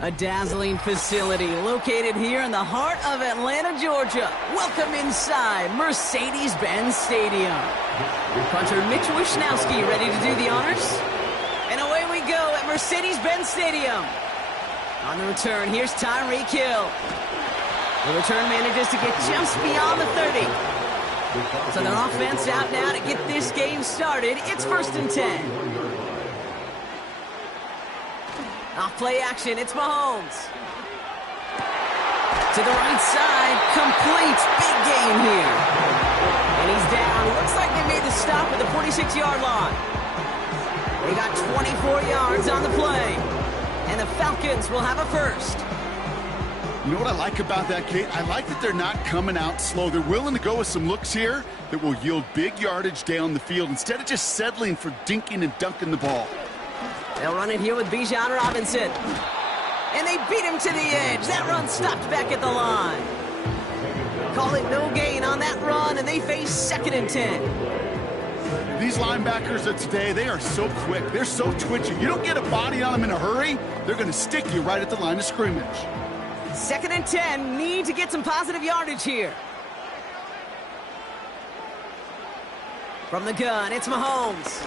A dazzling facility located here in the heart of Atlanta, Georgia. Welcome inside Mercedes-Benz Stadium. Punter Mitch Wishnowsky ready to do the honors. And away we go at Mercedes-Benz Stadium. On the return, here's Tyreek Hill. The return manages to get just beyond the 30. So their offense out now to get this game started. It's 1st and 10. Off play action, it's Mahomes. To the right side, complete. Big game here. And he's down. Looks like they made the stop at the 46-yard line. They got 24 yards on the play. And the Falcons will have a first. You know what I like about that, Kate? I like that they're not coming out slow. They're willing to go with some looks here that will yield big yardage down the field instead of just settling for dinking and dunking the ball. They'll run it here with Bijan Robinson. And they beat him to the edge. That run stopped back at the line. Call it no gain on that run, and they face 2nd and 10. These linebackers of today, they are so quick. They're so twitchy. You don't get a body on them in a hurry, they're going to stick you right at the line of scrimmage. 2nd and 10. Need to get some positive yardage here. From the gun, it's Mahomes.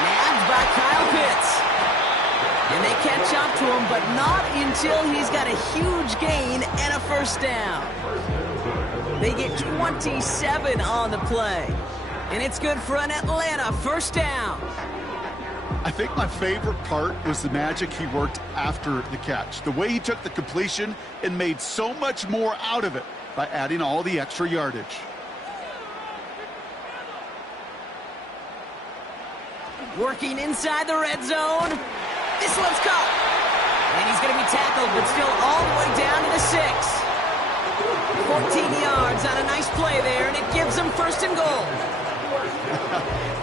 Nabbed by Kyle Pitts. And they catch up to him, but not until he's got a huge gain and a first down. They get 27 on the play. And it's good for an Atlanta first down. I think my favorite part was the magic he worked after the catch. The way he took the completion and made so much more out of it by adding all the extra yardage. Working inside the red zone. This one's caught. And he's going to be tackled, but still all the way down to the 6. 14 yards on a nice play there, and it gives them 1st and goal.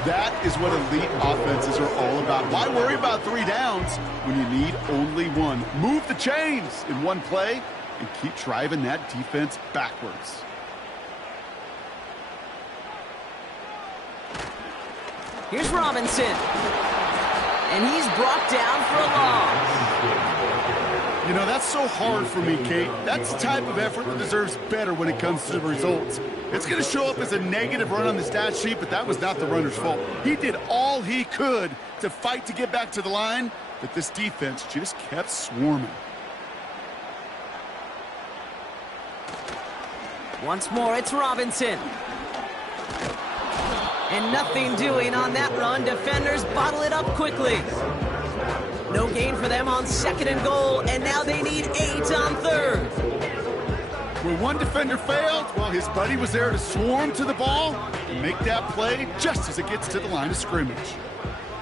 That is what elite offenses are all about. Why worry about 3 downs when you need only 1? Move the chains in one play and keep driving that defense backwards. Here's Robinson. And he's brought down for a loss. You know, that's so hard for me, Kate. That's the type of effort that deserves better when it comes to the results. It's going to show up as a negative run on the stat sheet, but that was not the runner's fault. He did all he could to fight to get back to the line, but this defense just kept swarming. Once more, it's Robinson. And nothing doing on that run. Defenders bottle it up quickly. No gain for them on 2nd and goal, and now they need 8 on 3rd. Where one defender failed, well, his buddy was there to swarm to the ball and make that play just as it gets to the line of scrimmage.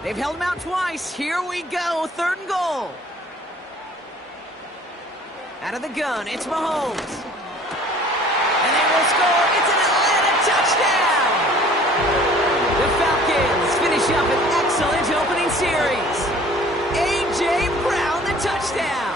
They've held him out twice. Here we go, 3rd and goal. Out of the gun, it's Mahomes. And they will score. It's an Atlanta touchdown. The Falcons finish up an excellent opening series. A.J. Brown, the touchdown.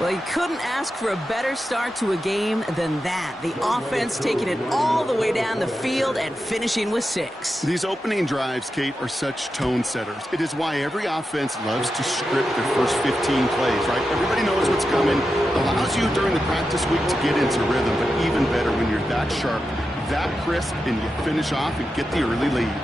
Well, you couldn't ask for a better start to a game than that. The offense taking it all the way down the field and finishing with 6. These opening drives, Kate, are such tone setters. It is why every offense loves to script their first 15 plays, right? Everybody knows what's coming. Allows you during the practice week to get into rhythm, but even better when you're that sharp, that crisp, and you finish off and get the early lead.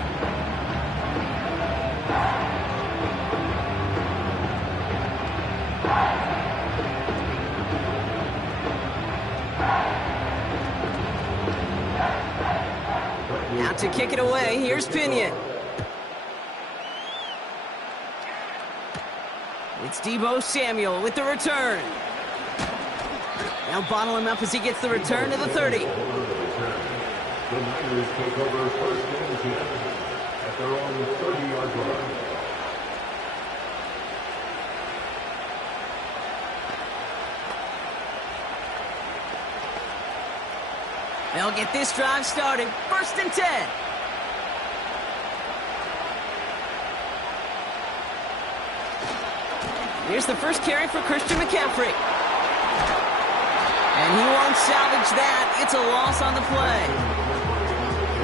Out to kick it away, here's Pinion. It's Deebo Samuel with the return. Now bottle him up as he gets the return to the 30. The Niners take over 1st and 10 at their own 30-yard line. They'll get this drive started. 1st and 10. Here's the first carry for Christian McCaffrey. And he won't salvage that. It's a loss on the play.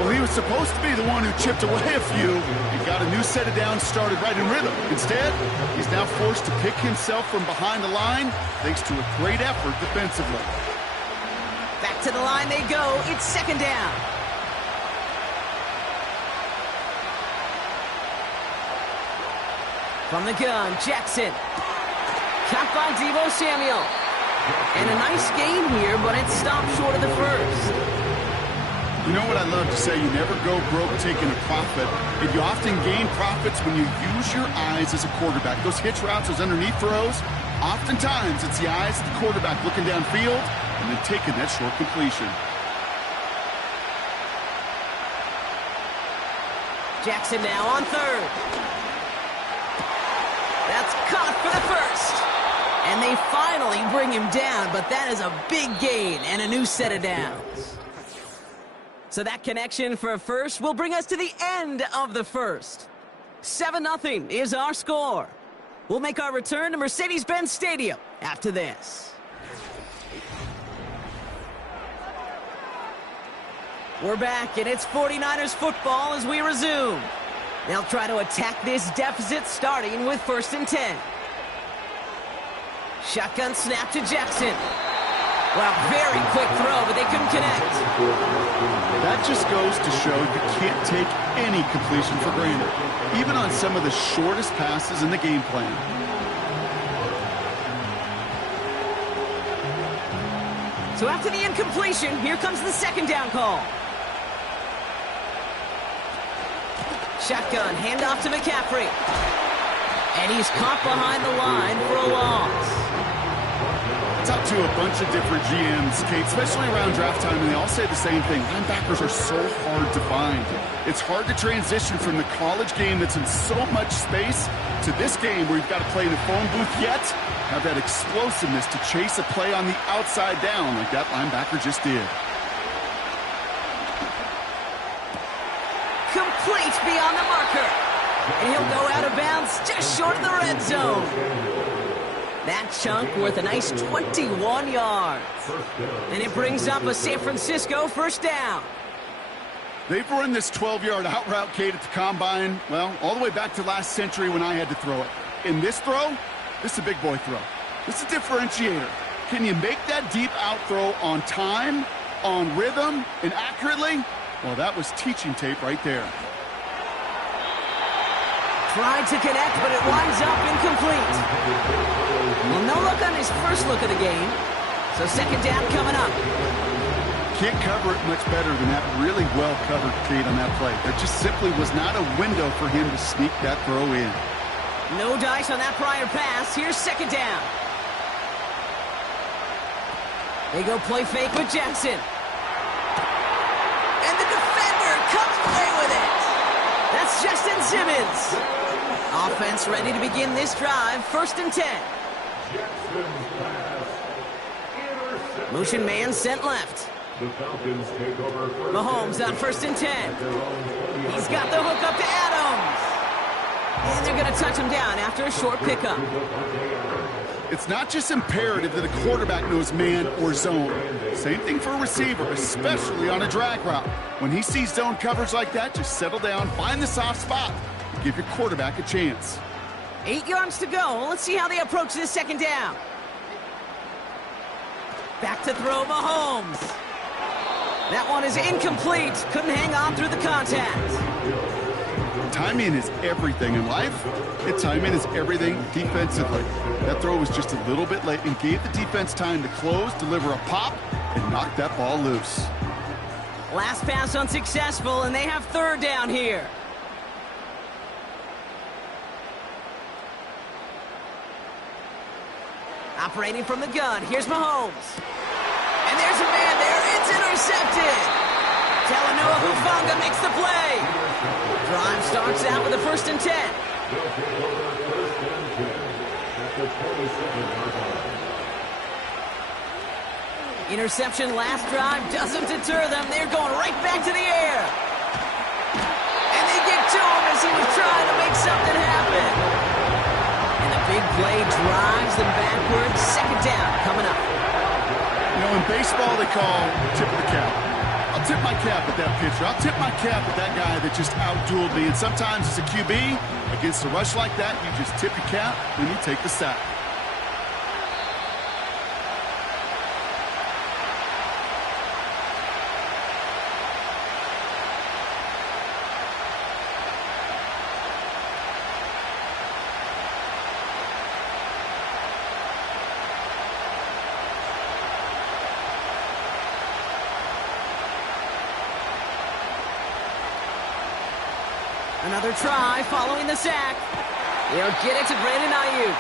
Well, he was supposed to be the one who chipped away a few and got a new set of downs started right in rhythm. Instead, he's now forced to pick himself from behind the line thanks to a great effort defensively. Back to the line they go. It's 2nd down. From the gun, Jackson. Caught by Deebo Samuel. And a nice gain here, but it stopped short of the first. You know what I love to say? You never go broke taking a profit. And you often gain profits when you use your eyes as a quarterback. Those hitch routes, those underneath throws, oftentimes it's the eyes of the quarterback looking downfield and then taking that short completion. Jackson now on 3rd. That's caught for the first. And they finally bring him down, but that is a big gain and a new set of downs. So that connection for a first will bring us to the end of the first. 7-0 is our score. We'll make our return to Mercedes-Benz Stadium after this. We're back, and it's 49ers football as we resume. They'll try to attack this deficit starting with 1st and 10. Shotgun snap to Jackson. Wow, very quick throw, but they couldn't connect. That just goes to show you can't take any completion for granted, even on some of the shortest passes in the game plan. So after the incompletion, here comes the 2nd down call. Shotgun, handoff to McCaffrey. And he's caught behind the line for a loss. Talk to a bunch of different GMs, Kate, especially around draft time, and they all say the same thing. Linebackers are so hard to find. It's hard to transition from the college game that's in so much space to this game where you've got to play in a phone booth yet have that explosiveness to chase a play on the outside down like that linebacker just did. Complete beyond the marker. And he'll go out of bounds just short of the red zone. That chunk worth a nice 21 yards. And it brings up a San Francisco 1st down. They've run this 12-yard out route, Kate, at the Combine, well, all the way back to last century when I had to throw it. In this throw, this is a big boy throw. This is a differentiator. Can you make that deep out throw on time, on rhythm, and accurately? Well, that was teaching tape right there. Tried to connect, but it winds up incomplete. Well, no look on his first look of the game. So second down coming up. Can't cover it much better than that. Really well covered, Kate, on that play. There just simply was not a window for him to sneak that throw in. No dice on that prior pass. Here's second down. They go play fake with Jackson. And the defender comes away with it. That's Justin Simmons. Offense ready to begin this drive. 1st and 10. Motion man sent left. The Falcons take over first. Mahomes on 1st and 10. He's got the hook up to Adams. And they're going to touch him down after a short pickup. It's not just imperative that a quarterback knows man or zone. Same thing for a receiver, especially on a drag route. When he sees zone coverage like that, just settle down, find the soft spot, and give your quarterback a chance. 8 yards to go. Let's see how they approach this second down. Back to throw Mahomes. That one is incomplete. Couldn't hang on through the contact. Timing is everything in life, and timing is everything defensively. That throw was just a little bit late and gave the defense time to close, deliver a pop, and knock that ball loose. Last pass unsuccessful, and they have third down here. Operating from the gun, here's Mahomes. And there's a man there, it's intercepted. Talanoa Hufanga makes the play. Drive starts out with a 1st and 10. Interception last drive doesn't deter them. They're going right back to the air. And they get to him as he was trying to make something happen. And the big play drives them backwards. Second down coming up. You know, in baseball, they call tip of the cap. I'll tip my cap at that pitcher. I'll tip my cap at that guy that just outdueled me. And sometimes as a QB, against a rush like that, you just tip your cap and you take the sack. Another try following the sack. They'll get it to Brandon Ayuk.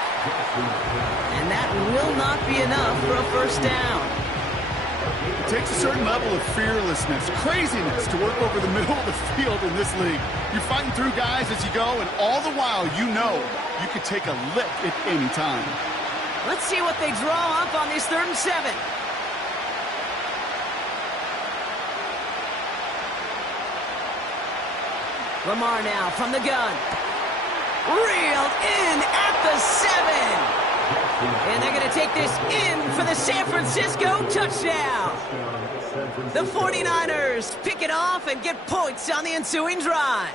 And that will not be enough for a first down. It takes a certain level of fearlessness, craziness to work over the middle of the field in this league. You're fighting through guys as you go, and all the while you know you could take a lick at any time. Let's see what they draw up on this 3rd and 7. Lamar now from the gun. Reeled in at the 7. And they're going to take this in for the San Francisco touchdown. The 49ers pick it off and get points on the ensuing drive.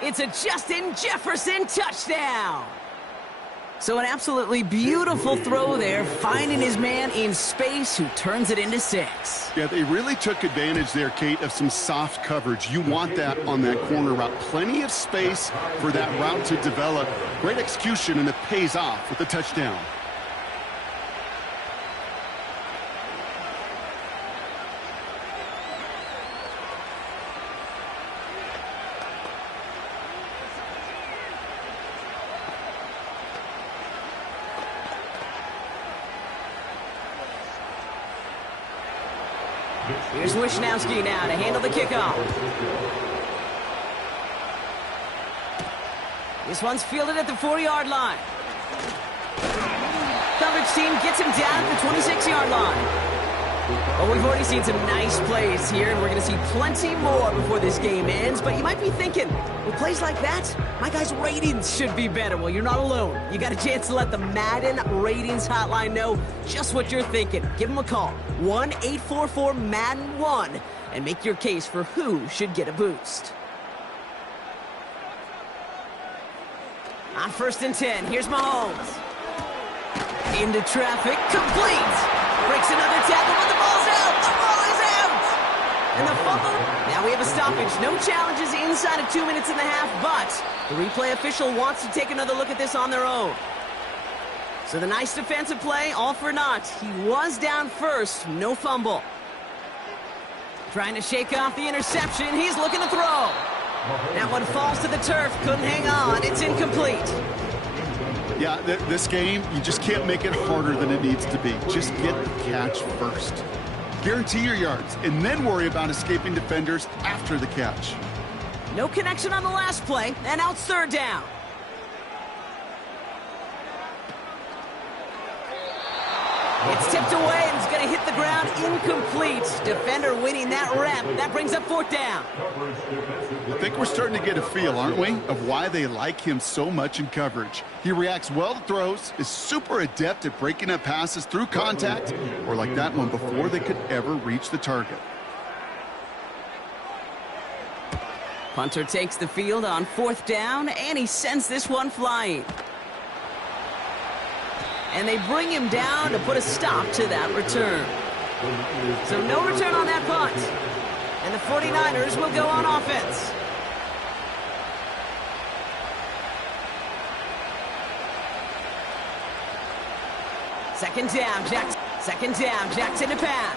It's a Justin Jefferson touchdown. So an absolutely beautiful throw there, finding his man in space who turns it into 6. Yeah, they really took advantage there, Kate, of some soft coverage. You want that on that corner route. Plenty of space for that route to develop. Great execution, and it pays off with a touchdown. Here's Wishnowski now to handle the kickoff. This one's fielded at the 40-yard line. Coverage team gets him down at the 26-yard line. Well, we've already seen some nice plays here, and we're going to see plenty more before this game ends. But you might be thinking, with plays like that, my guys' ratings should be better. Well, you're not alone. You got a chance to let the Madden Ratings Hotline know just what you're thinking. Give them a call, 1-844-MADDEN-1, and make your case for who should get a boost. On 1st and 10, here's Mahomes. Into traffic, complete. Breaks another tackle, but the ball's out. The ball is out. And the fumble. Now we have a stoppage. No challenges inside of 2 minutes and a half, but the replay official wants to take another look at this on their own. So the nice defensive play, all for naught. He was down first, no fumble. Trying to shake off the interception. He's looking to throw. That one falls to the turf. Couldn't hang on. It's incomplete. Yeah, this game, you just can't make it harder than it needs to be. Just get the catch first. Guarantee your yards, and then worry about escaping defenders after the catch. No connection on the last play, and now it's 3rd down. It's tipped away, and it's going to hit the ground incomplete. Defender winning that rep. That brings up 4th down. I think we're starting to get a feel, aren't we, of why they like him so much in coverage. He reacts well to throws, is super adept at breaking up passes through contact, or like that one before they could ever reach the target. Punter takes the field on 4th down, and he sends this one flying. And they bring him down to put a stop to that return. So no return on that punt. And the 49ers will go on offense. Second down, Jackson to pass.